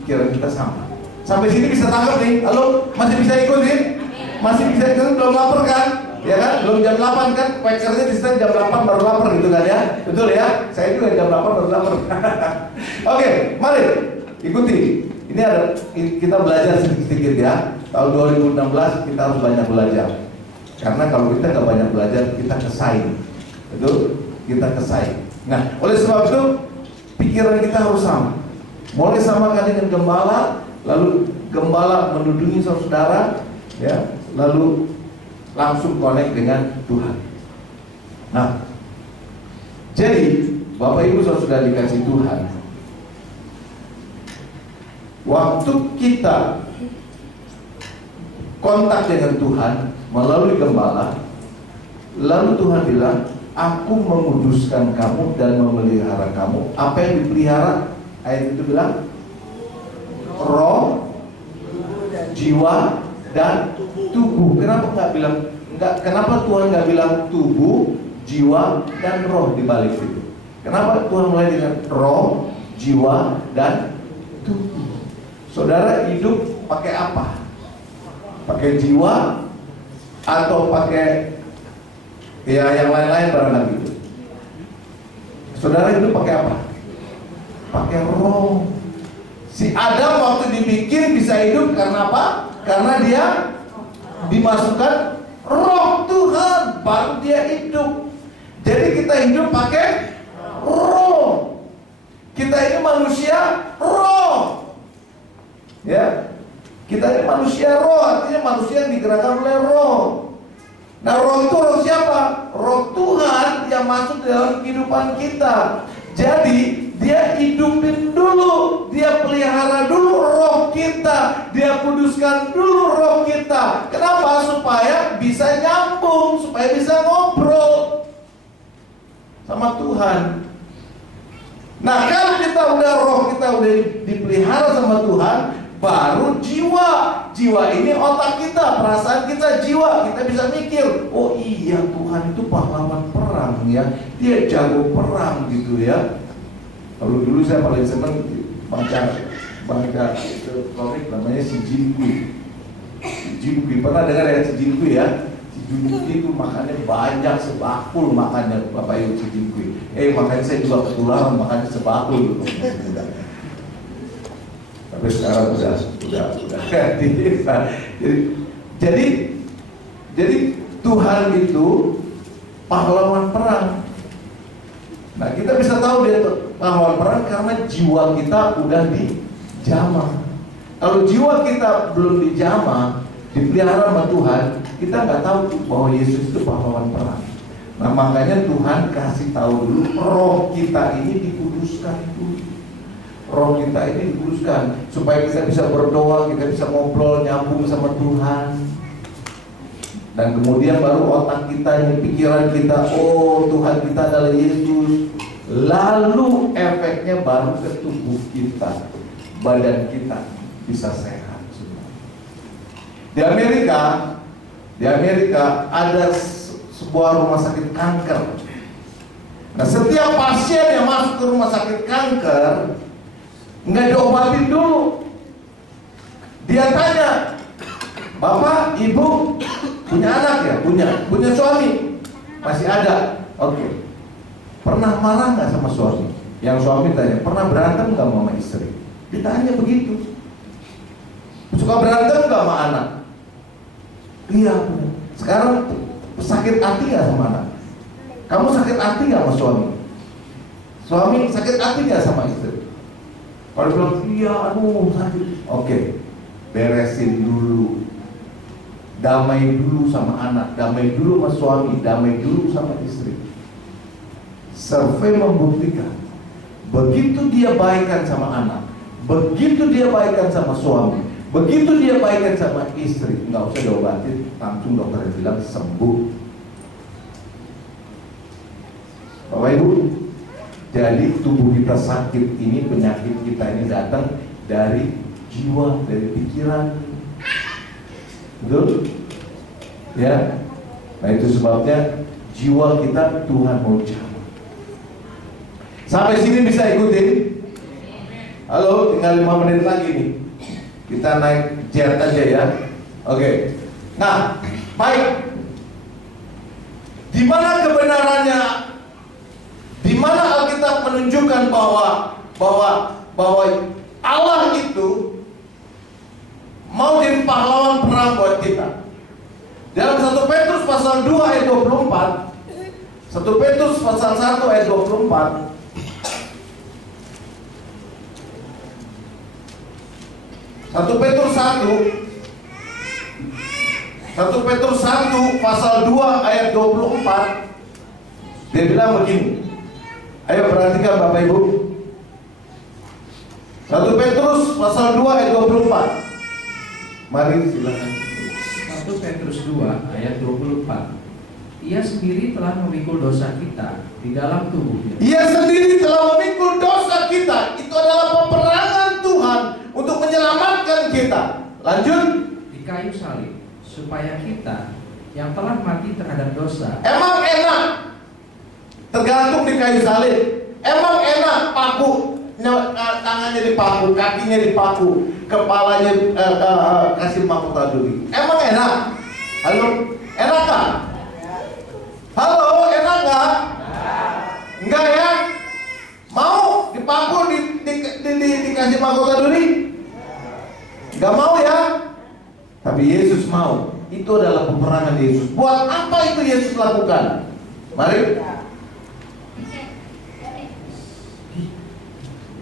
pikiran kita sama. Sampai sini bisa tangkap nih? Halo? Masih bisa ikutin? Masih bisa ikutin? Belum lapar kan? Ya kan? Belum jam 8 kan? Quakernya di sana jam 8 baru lapar gitu kan ya? Betul ya? Saya juga jam 8 baru lapar. Oke, mari ikuti. Ini ada, kita belajar sedikit-sedikit ya. Tahun 2016 kita harus banyak belajar. Karena kalau kita nggak banyak belajar, kita kesaing. Betul? Kita kesaing. Nah, oleh sebab itu pikiran kita harus sama. Mulai samakan dengan gembala, lalu gembala menudungi saudara, ya, lalu langsung connect dengan Tuhan. Nah, jadi Bapak Ibu saudara dikasih Tuhan, waktu kita kontak dengan Tuhan melalui gembala, lalu Tuhan bilang, aku menguduskan kamu dan memelihara kamu. Apa yang dipelihara? Ayat itu bilang roh, jiwa, dan tubuh. Kenapa nggak bilang kenapa Tuhan nggak bilang tubuh, jiwa, dan roh di balik itu? Kenapa Tuhan mulai dengan roh, jiwa, dan tubuh? Saudara hidup pakai apa? Pakai jiwa atau pakai ya yang lain-lain barangkali itu? Saudara hidup pakai apa? Pakai roh. Si Adam waktu dibikin bisa hidup karena apa? Karena dia dimasukkan roh Tuhan, baru dia hidup. Jadi kita hidup pakai roh. Kita ini manusia roh. Ya, kita ini manusia roh, artinya manusia yang digerakkan oleh roh. Nah, roh itu roh siapa? Roh Tuhan yang masuk dalam kehidupan kita. Jadi dia hidupin dulu, dia pelihara dulu roh kita, dia kuduskan dulu roh kita. Kenapa? Supaya bisa nyambung, supaya bisa ngobrol sama Tuhan. Nah, kalau kita udah roh kita udah dipelihara sama Tuhan, baru jiwa. Jiwa ini otak kita, perasaan kita, jiwa. Kita bisa mikir, oh iya Tuhan itu pahlawan perang ya, dia jago perang gitu ya. Kalau dulu saya paling senang baca itu komik namanya si Jinkui. Pernah dengar ya si Jinkui ya? Si Jinkui itu makannya banyak, sebakul makannya Bapak Ibu si Jinkui. Makanya saya juga ketularan makannya sebakul gitu. Tapi sekarang udah ganti. Jadi Tuhan itu pahlawan perang. Nah, kita bisa tahu dia pahlawan perang karena jiwa kita udah dijamah. Kalau jiwa kita belum dijamah, dipelihara sama Tuhan, kita nggak tahu bahwa Yesus itu pahlawan perang. Nah, makanya Tuhan kasih tahu dulu roh kita ini dikuduskan dulu. Roh kita ini dikuduskan supaya kita bisa berdoa, kita bisa ngobrol, nyambung sama Tuhan. Dan kemudian baru otak kita ini, pikiran kita, oh Tuhan kita adalah Yesus. Lalu efeknya baru ke tubuh kita, badan kita bisa sehat semua. Di Amerika ada sebuah rumah sakit kanker. Nah, setiap pasien yang masuk ke rumah sakit kanker nggak diobatin dulu. Dia tanya, Bapak, Ibu punya anak ya? Punya suami? Masih ada? Oke. Pernah marah nggak sama suami? Yang suami tanya, pernah berantem nggak sama istri? Ditanya begitu. Suka berantem nggak sama anak? Iya. Sekarang sakit hati nggak sama anak? Kamu sakit hati nggak sama suami? Suami sakit hati nggak sama istri? Kalau bilang, iya, aduh sakit. Oke, beresin dulu. Damai dulu sama anak, damai dulu sama suami, damai dulu sama istri. Survei membuktikan, begitu dia baikan sama anak, begitu dia baikan sama suami, begitu dia baikan sama istri, nggak usah diobatin, langsung dokter bilang sembuh. Bapak Ibu, jadi tubuh kita sakit ini, penyakit kita ini datang dari jiwa, dari pikiran. Betul? Ya. Nah, itu sebabnya jiwa kita Tuhan mau jamah. Sampai sini bisa ikutin? Halo, tinggal 5 menit lagi nih. Kita naik jet aja ya. Oke. Nah, baik. Di mana kebenarannya? Di mana Alkitab menunjukkan bahwa Allah itu mau jadi pahlawan perang buat kita. Dalam 1 Petrus pasal 2 ayat 24, 1 Petrus pasal 1 ayat 24, 1 Petrus 1 pasal 2 ayat 24. Dia bilang begini. Ayo perhatikan Bapak Ibu. 1 Petrus pasal 2 ayat 24. Mari silakan. 1 Petrus 2 ayat 24. Ia sendiri telah memikul dosa kita di dalam tubuhnya. Ia sendiri telah memikul dosa kita. Itu adalah peperangan Tuhan untuk menyelamatkan kita. Lanjut. Di kayu salib, supaya kita yang telah mati terhadap dosa. Emang enak tergantung di kayu salib. Emang enak paku, tangannya dipaku, kakinya dipaku, kepalanya kasih mahkota duri. Emang enak? Halo, enak gak? Halo, enak gak? Enggak ya? Mau dipaku, dikasih mahkota duri? Enggak mau ya? Tapi Yesus mau. Itu adalah peperangan Yesus. Buat apa itu Yesus lakukan? Mari.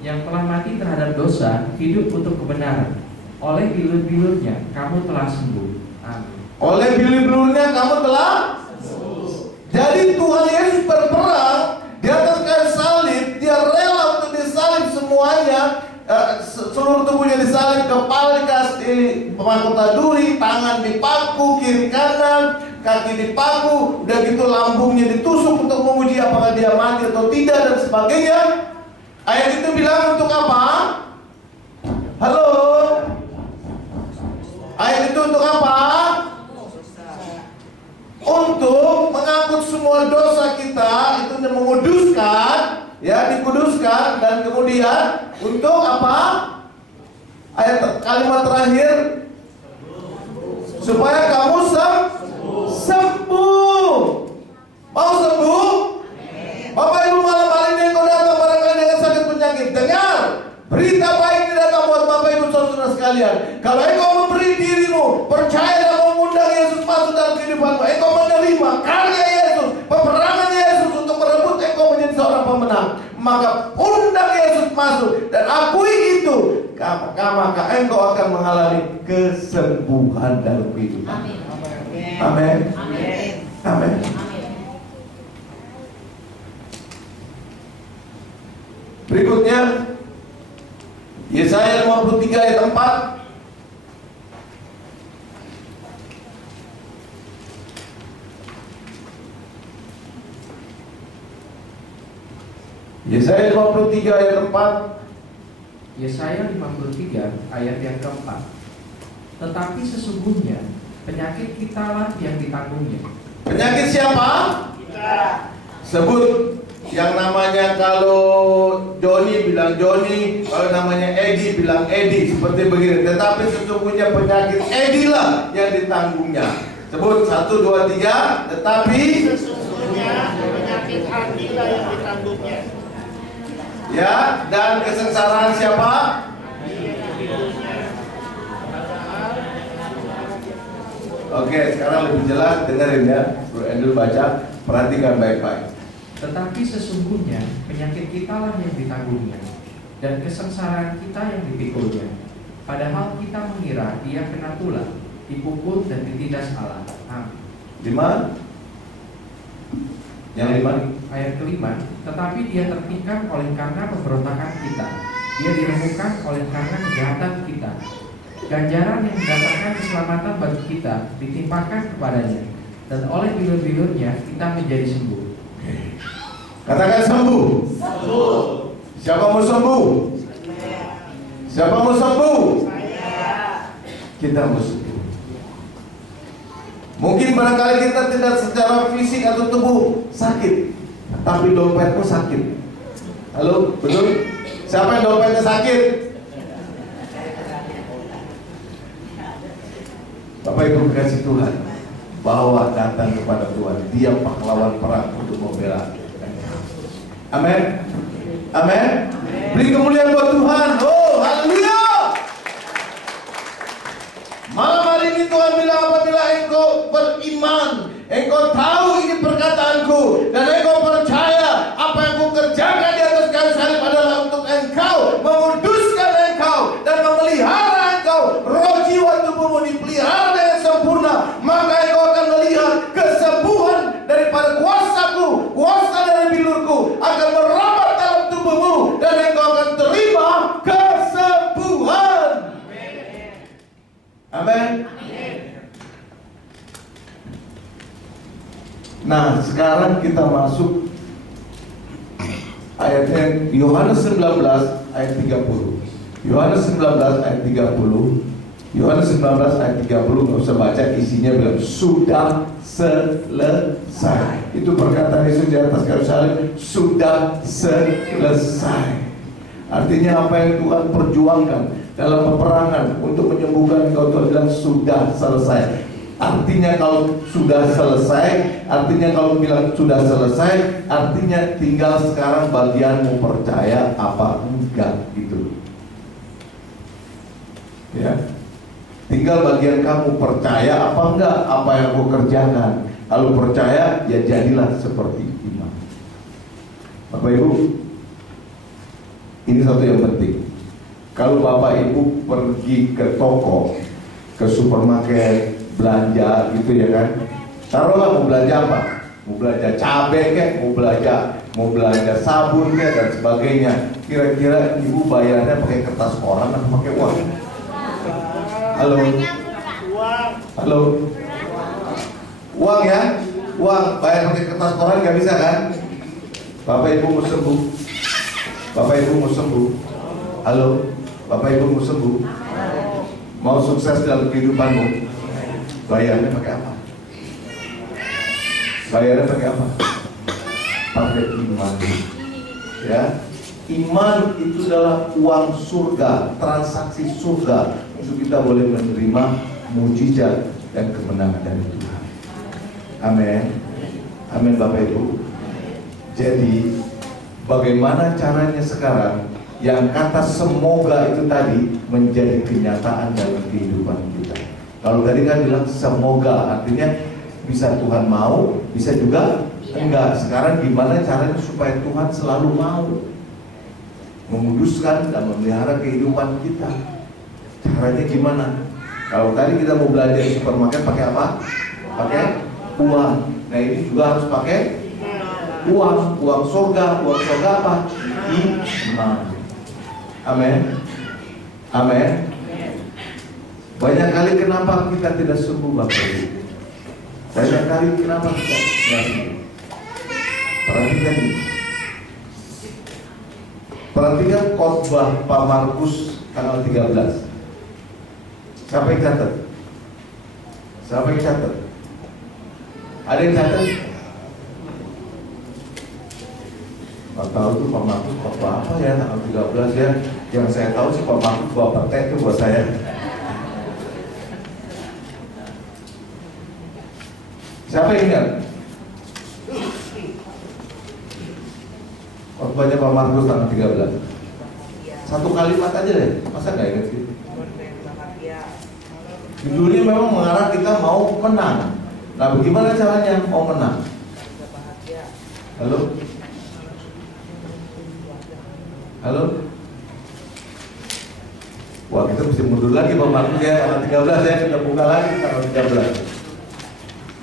Yang telah mati terhadap dosa, hidup untuk kebenaran. Oleh bilur-bilurnya kamu telah sembuh. Amin. Oleh bilur-bilurnya kamu telah sembuh. Jadi Tuhan Yesus berperang di atas kayu salib. Dia rela untuk disalib semuanya. Seluruh tubuhnya disalib, kepala dikasih mahkota duri, tangan dipaku, kiri kanan, kaki dipaku, udah gitu lambungnya ditusuk untuk menguji apakah dia mati atau tidak dan sebagainya. Ayat itu bilang untuk apa? Halo? Ayat itu untuk apa? Untuk mengangkut semua dosa kita, itu menguduskan, ya, dikuduskan, dan kemudian untuk apa? Ayat kalimat terakhir, supaya kamu sembuh. Mau sembuh? Bapak Ibu, malam hari ini kau datang barangkali dengan sakit penyakit. Dengar, berita baik ini datang buat Bapak Ibu saudara sekalian. Kalau engkau memberi dirimu, percaya dan mengundang Yesus masuk dalam kehidupanmu, engkau menerima karya Yesus, peperangan Yesus untuk merebut engkau menjadi seorang pemenang, maka undang Yesus masuk dan akui itu, maka engkau akan mengalami kesembuhan dalam kehidupan. Amin. Amin. Berikutnya Yesaya 53 ayat 4. Yesaya 53 ayat 4. Yesaya 53 ayat yang keempat. Tetapi sesungguhnya penyakit kitalah yang ditanggungnya. Penyakit siapa? Kita. Sebut yang namanya, kalau Joni bilang Joni, kalau namanya Edi bilang Edi, seperti begini. Tetapi sesungguhnya penyakit Edi lah yang ditanggungnya. Sebut 1, 2, 3. Tetapi sesungguhnya penyakit hati lah yang ditanggungnya. Ya, dan kesengsaraan siapa? Oke, sekarang lebih jelas, dengerin ya. Bro Endul baca, perhatikan baik-baik. Tetapi sesungguhnya penyakit kitalah yang ditanggungnya, dan kesengsaraan kita yang dipikulnya. Padahal kita mengira dia kena tulah, dipukul dan ditindas Allah. Amin. 5. Yang 5. Ayat kelima. Tetapi dia tertikam oleh karena pemberontakan kita, dia diremukkan oleh karena kejahatan kita. Ganjaran yang mendatangkan keselamatan bagi kita ditimpakan kepadanya, dan oleh bilur-bilurnya kita menjadi sembuh. Katakan sembuh. Sembuh. Siapa mau sembuh? Siapa mau sembuh? Kita mau sembuh. Mungkin barangkali kita tidak secara fisik atau tubuh sakit, tapi dompetmu sakit. Halo, betul? Siapa yang dompetnya sakit? Bapak Ibu kasih Tuhan, bahwa datang kepada Tuhan, Dia pahlawan perang untuk membela. Amin. Amin. Beri kemuliaan buat Tuhan. Oh, haleluya. Malam hari ini Tuhan bilang, apabila engkau beriman, engkau tahu ini perkataanku, dan engkau percaya apa yang ku kerjakan di atas kayu salib adalah untuk engkau, menguduskan engkau dan memelihara engkau Nah, sekarang kita masuk ayatnya Yohanes 19 ayat 30. Yohanes 19 ayat 30. Yohanes 19 ayat 30, nggak usah baca, isinya bilang sudah selesai. Itu perkataan Yesus di atas kayu salib, sudah selesai. Artinya apa yang Tuhan perjuangkan dalam peperangan untuk menyembuhkan engkau, Tuhan bilang sudah selesai. Artinya kalau sudah selesai, artinya kalau bilang sudah selesai, artinya tinggal sekarang bagianmu percaya apa enggak gitu. Ya, tinggal bagian kamu percaya apa enggak apa yang aku kerjakan. Kalau percaya, ya jadilah seperti iman. Bapak Ibu, ini satu yang penting. Kalau Bapak Ibu pergi ke toko, ke supermarket, belanja gitu ya kan, taruhlah mau belanja apa, mau belanja cabai kek, mau belanja sabun kek dan sebagainya. Kira-kira ibu bayarnya pakai kertas koran atau pakai uang? Halo, halo, uang ya, uang. Bayar pakai kertas koran nggak bisa kan? Bapak Ibu mau sembuh, Bapak Ibu mau sembuh. Halo, Bapak Ibu mau sembuh, mau sukses dalam kehidupanmu. Bayarnya pakai apa? Bayarnya pakai apa? Pakai iman. Ya, iman itu adalah uang surga, transaksi surga untuk kita boleh menerima mujizat dan kemenangan dari Tuhan. Amin. Amin Bapak Ibu. Jadi bagaimana caranya sekarang yang kata semoga itu tadi menjadi kenyataan dalam kehidupan kita? Kalau tadi kan bilang semoga, artinya bisa Tuhan mau, bisa juga enggak. Sekarang gimana caranya supaya Tuhan selalu mau menguduskan dan memelihara kehidupan kita? Caranya gimana? Kalau tadi kita mau belanja di supermarket pakai apa? Pakai uang. Nah ini juga harus pakai uang, uang surga. Uang surga apa? Iman. Amin. Amin. Banyak kali kenapa kita tidak sembuh Bapak Ibu? Banyak kali kenapa kita tidak sembuh? Perhatikan ini. Perhatikan khotbah Pak Markus tanggal 13. Siapa yang catat? Siapa yang catat? Ada yang catat? Nggak tahu tuh Pak Markus khotbah apa ya tanggal 13 ya. Yang saya tahu sih Pak Markus bawa petek itu buat saya. Siapa yang ingat? Khotbahnya Pak Markus tanggal 13. Satu kalimat aja deh, masa nggak ingat sih? Judulnya memang mengarah kita mau menang. Nah bagaimana caranya mau menang? Halo? Halo? Wah kita mesti mundur lagi Pak Markus ya, tanggal 13 ya, kita buka lagi tanggal 13.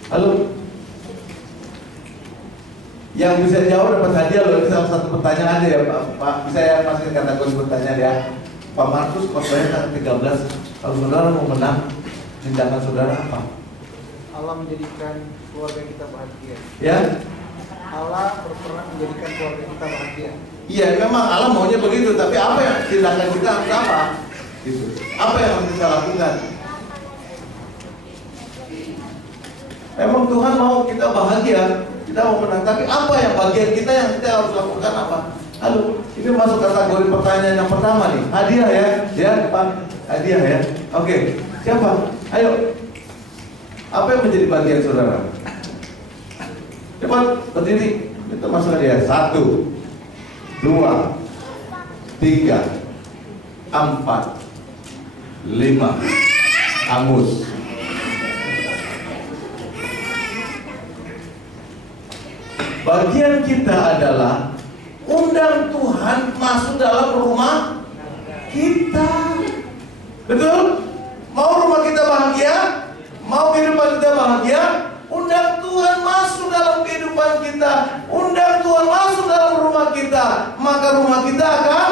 Halo, yang bisa jawab dapat hadiah loh. Ini salah satu pertanyaan aja ya Pak. Bisa ya masih kategori pertanyaan ya. Pak Markus khotbahnya tanggal 13. Kalau saudara mau menang, tindakan saudara apa? Allah menjadikan keluarga kita bahagia. Ya? Allah berperan menjadikan keluarga kita bahagia. Iya, memang Allah maunya begitu. Tapi apa yang tindakan kita harus apa? Gitu. Apa yang harus kita lakukan? Memang Tuhan mau kita bahagia, kita mau menang. Tapi apa yang bagian kita yang kita harus lakukan apa? Halo, ini masuk kategori pertanyaan yang pertama nih. Hadiah ya, ya Pak. Hadiah ya. Oke, siapa? Ayo. Apa yang menjadi bagian saudara? Cepat berdiri. Kita masuk hadiah. 1, 2, 3, 4, 5. Angus. Bagian kita adalah undang Tuhan masuk dalam rumah kita. Betul? Mau rumah kita bahagia? Mau kehidupan kita bahagia? Undang Tuhan masuk dalam kehidupan kita. Undang Tuhan masuk dalam rumah kita. Maka rumah kita akan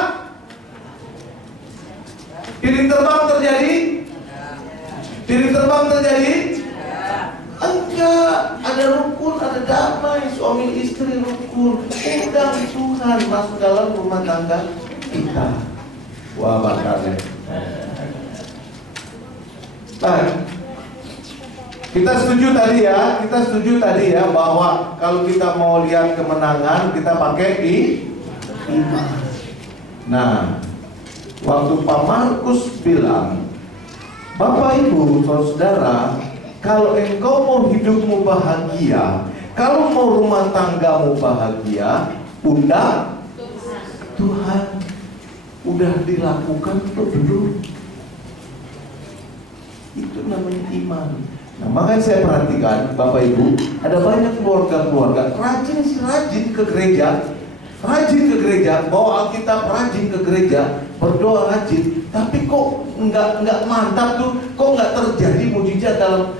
piring terbang terjadi? Piring terbang terjadi? Enggak, ada rukun, ada damai, suami istri rukun. Undang Tuhan masuk dalam rumah tangga kita. Wah, makanya. Nah, kita setuju tadi ya bahwa kalau kita mau lihat kemenangan kita pakai iman. Nah, waktu Pak Markus bilang, Bapak Ibu, saudara, kalau engkau mau hidupmu bahagia, kalau mau rumah tanggamu bahagia, undang Tuhan. Udah dilakukan dulu. Itu namanya iman. Nah, makanya saya perhatikan, Bapak Ibu, ada banyak keluarga-keluarga rajin ke gereja, bawa Alkitab, rajin ke gereja, berdoa rajin, tapi kok nggak mantap tuh, kok nggak terjadi mujizat dalam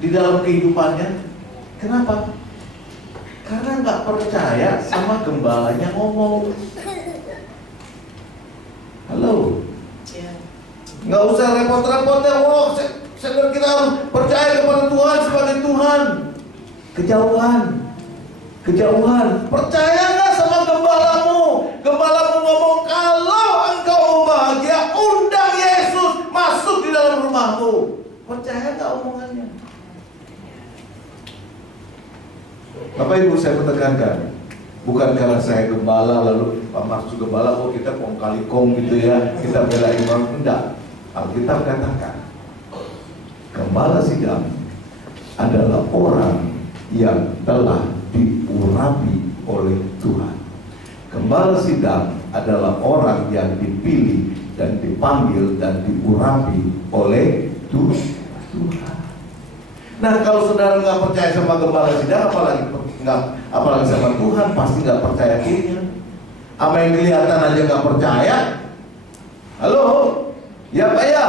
di dalam kehidupannya. Kenapa? Karena nggak percaya sama gembalanya ngomong. Halo, nggak usah repot-repot ya. Saya kita harus percaya kepada Tuhan sebagai Tuhan. Kejauhan. Percaya nggak sama gembalamu? Gembalamu ngomong, kalau engkau mau bahagia, undang Yesus masuk di dalam rumahmu. Percaya nggak omongannya? Bapak Ibu, saya tekankan, bukan karena saya gembala lalu Pak masuk gembala, kok kita kong kali kong gitu ya, kita belain orang. Enggak. Alkitab katakan, gembala sidang adalah orang yang telah diurapi oleh Tuhan. Gembala sidang adalah orang yang dipilih dan dipanggil dan diurapi oleh Tuhan. Nah, kalau saudara nggak percaya sama gembala sidang, apalagi sama Tuhan, pasti nggak percaya dirinya. Apa yang kelihatan aja nggak percaya. Halo, ya Pak ya.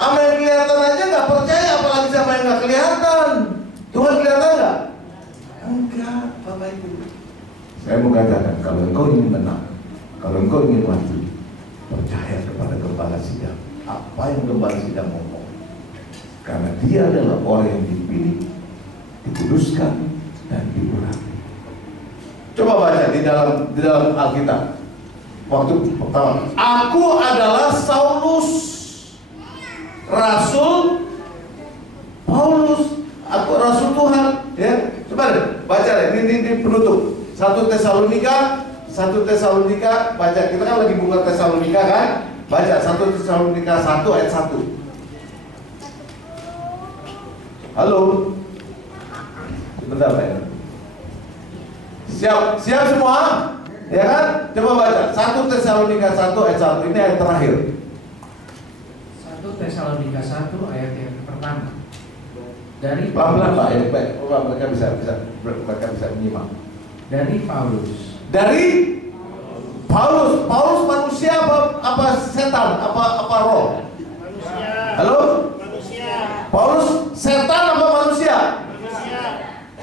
Apa yang kelihatan aja nggak percaya, apalagi sama yang nggak kelihatan. Tuhan kelihatan nggak? Enggak, Bapak Ibu. Saya mau katakan, kalau engkau ingin menang, kalau engkau ingin maju, percaya kepada gembala sidang. Apa yang gembala sidang ngomong? Karena dia adalah orang yang dipilih, dikuduskan, dan diurapi. Coba baca di dalam Alkitab. Waktu pertama, aku adalah Saulus, Rasul Paulus, aku Rasul Tuhan. Ya, coba deh, baca deh. Ini penutup. 1 Tesalonika, baca. Kita kan lagi buka Tesalonika kan? Baca 1 Tesalonika 1 ayat 1. Halo. Sebentar Pak. Siap semua? Ya kan? Coba baca 1 Tesalonika 1 ayat 1. Ini ayat terakhir. 1 Tesalonika 1 ayat yang pertama. Dari pelan-pelan Pak, ya, baik. Mereka bisa menyimak. Dari Paulus. Paulus manusia apa setan? Apa roh? Manusia. Halo? Manusia. Paulus setan apa manusia?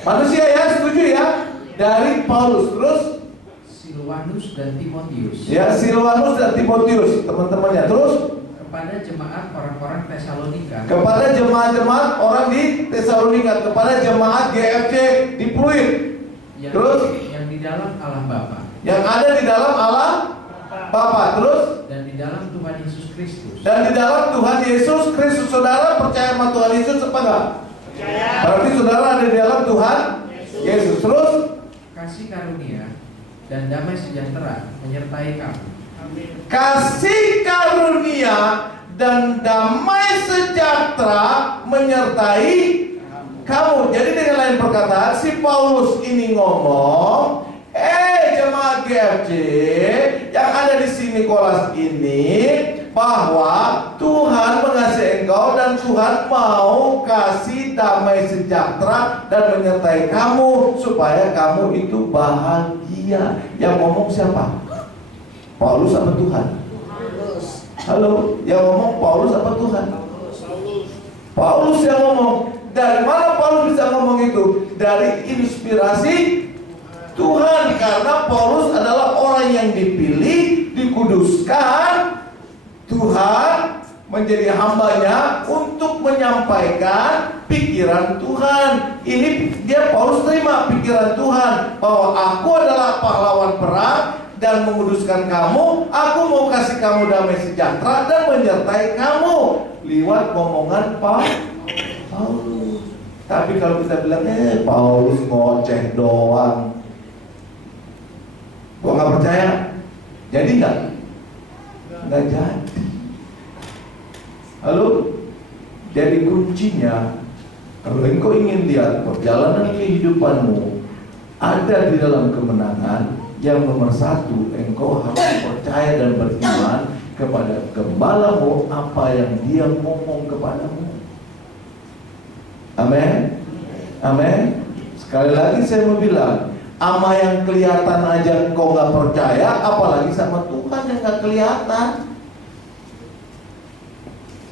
Manusia ya, setuju ya? Dari Paulus. Terus Silwanus dan Timotius. ya, Silwanus dan Timotius, teman-temannya. Terus kepada jemaat orang-orang Tesalonika. kepada jemaat-jemaat orang di Tesalonika, kepada jemaat GFC di Pluit. Terus yang di dalam Allah Bapa. Yang ada di dalam Allah Bapa. Terus dan di dalam Tuhan Yesus Kristus. dan di dalam Tuhan Yesus Kristus. Saudara percaya sama Tuhan Yesus apa enggak? Percaya. Berarti saudara ada di dalam Tuhan Yesus. Terus Kasih karunia dan damai sejahtera menyertai kamu. Amin. kasih karunia dan damai sejahtera menyertai kamu. Jadi dengan lain perkataan, si Paulus ini ngomong, jemaat GFC yang ada di sini Nikolas ini, bahwa Tuhan mengasihi engkau dan Tuhan mau kasih damai sejahtera dan menyertai kamu supaya kamu itu bahagia. Yang ngomong siapa? Paulus apa Tuhan? Halo, yang ngomong Paulus apa Tuhan? Paulus yang ngomong. Dari mana Paulus bisa ngomong itu? Dari inspirasi Tuhan. Karena Paulus adalah orang yang dipilih, dikuduskan. Tuhan menjadi hambanya untuk menyampaikan pikiran Tuhan. Ini dia Paulus terima pikiran Tuhan bahwa aku adalah pahlawan perang dan menguduskan kamu. Aku mau kasih kamu damai sejahtera dan menyertai kamu lewat omongan Paulus. Tapi kalau kita bilang Paulus ngoceh doang, gua nggak percaya. Jadi nggak jadi. Lalu jadi kuncinya, kalau engkau ingin lihat perjalanan kehidupanmu ada di dalam kemenangan, yang nomor satu, engkau harus percaya dan beriman kepada gembalamu apa yang dia ngomong kepadamu. Amin. Amin. Sekali lagi saya mau bilang, ama yang kelihatan aja engkau nggak percaya, apalagi sama Tuhan yang nggak kelihatan.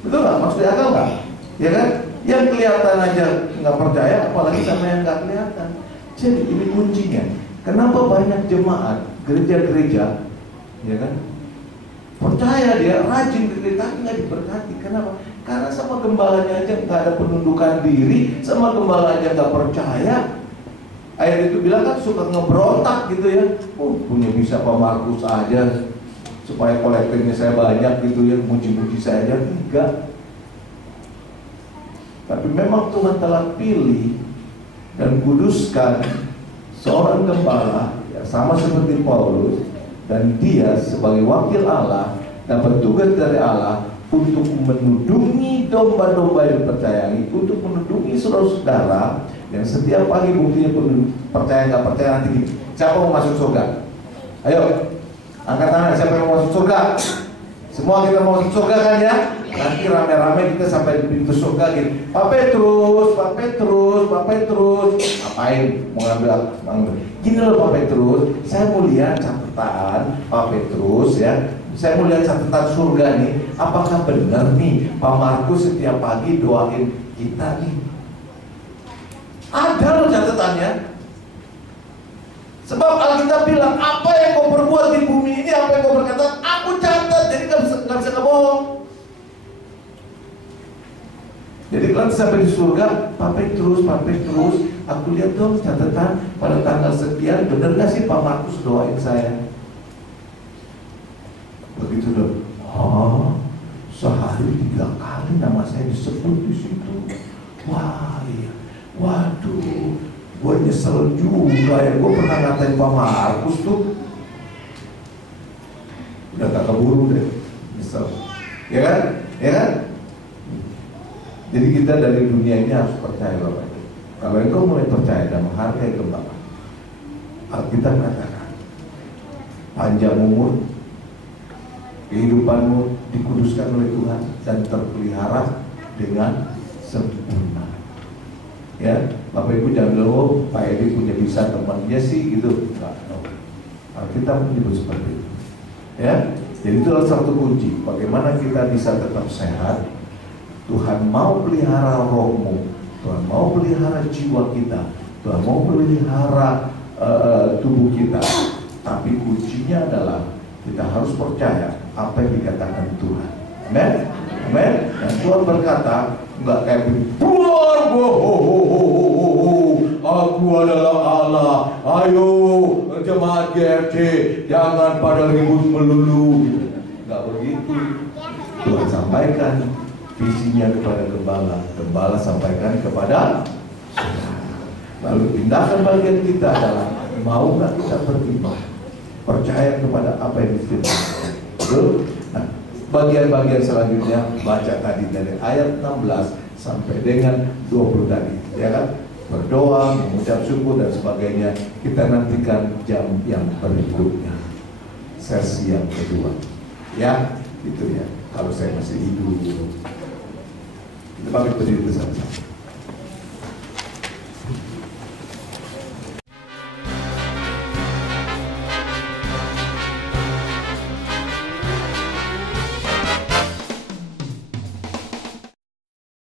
Betul nggak? Maksudnya akal nggak? Ya kan? Yang kelihatan aja nggak percaya, apalagi sama yang nggak kelihatan. Jadi ini kuncinya. Kenapa banyak jemaat gereja-gereja, ya kan? Percaya dia rajin ke gereja tapi nggak diberkati. Kenapa? Karena sama gembalanya aja nggak ada penundukan diri, sama gembala aja nggak percaya. Ayat itu bilang kan suka ngebrontak gitu ya. Punya bisa Pak Markus aja supaya kolektifnya saya banyak gitu ya, muji-muji saya aja. Enggak. Tapi memang Tuhan telah pilih dan kuduskan seorang gembala ya, sama seperti Paulus, dan dia sebagai wakil Allah dapat tugas dari Allah untuk menudungi domba-domba yang dipercayai, untuk menudungi saudara-saudara yang setiap pagi buktinya pun percaya nggak percaya nanti gini. Siapa mau masuk surga? Ayo, angkat tangan. Siapa yang mau masuk surga? Semua kita mau masuk surga kan ya? Nanti rame-rame kita sampai di pintu surga gini. Pak Petrus, Pak Petrus, Pak Petrus. Ngapain? Mau ngambil? Gini loh Pak Petrus, saya mau lihat catatan Pak Petrus ya. Saya mau lihat catatan surga nih. Apakah benar nih Pak Markus setiap pagi doain kita nih? Ada loh catatannya. Sebab Alkitab bilang, apa yang kau perbuat di bumi ini, apa yang kau berkata, aku catat. Jadi nggak bisa ngebohong. Jadi kalau sampai di surga, Pak Petrus, aku lihat dong catatan pada tanggal sekian, benar nggak sih Pak Markus doain saya? Begitu dong. Oh, sehari 3 kali nama saya disebut di situ. Wah, iya. Waduh, gue nyesel juga ya. Gue pernah ngatain Pak Markus tuh. Udah tak keburu deh, nyesel. Ya kan? Ya kan? Jadi kita dari dunia ini harus percaya Bapak. Kalau engkau mulai percaya dan menghargai gembala, Alkitab katakan, panjang umur, kehidupanmu dikuduskan oleh Tuhan dan terpelihara dengan sempurna. Ya, Bapak Ibu jangan bilang, oh Pak Edi punya bisa temannya sih gitu. Enggak, no. Alkitab menyebut seperti itu. Ya, jadi itu adalah satu kunci. Bagaimana kita bisa tetap sehat? Tuhan mau pelihara rohmu, Tuhan mau pelihara jiwa kita, Tuhan mau pelihara tubuh kita. Tapi kuncinya adalah kita harus percaya apa yang dikatakan Tuhan. Amen? Amen? Dan Tuhan berkata, enggak kayak keluar, aku adalah Allah. Ayo jemaat GRC, jangan pada ribut melulu. Enggak begitu. Tuhan sampaikan visinya kepada gembala, gembala sampaikan kepada saudara. Lalu tindakan bagian kita adalah, mau nggak kita beriman, percaya kepada apa yang difirmankan. Nah, bagian-bagian selanjutnya baca tadi dari ayat 16 sampai dengan 20 tadi, ya kan? Berdoa, mengucap syukur dan sebagainya. Kita nantikan jam yang berikutnya, sesi yang kedua, ya, itu ya. Kalau saya masih hidup, kita bagi berdiri bersama.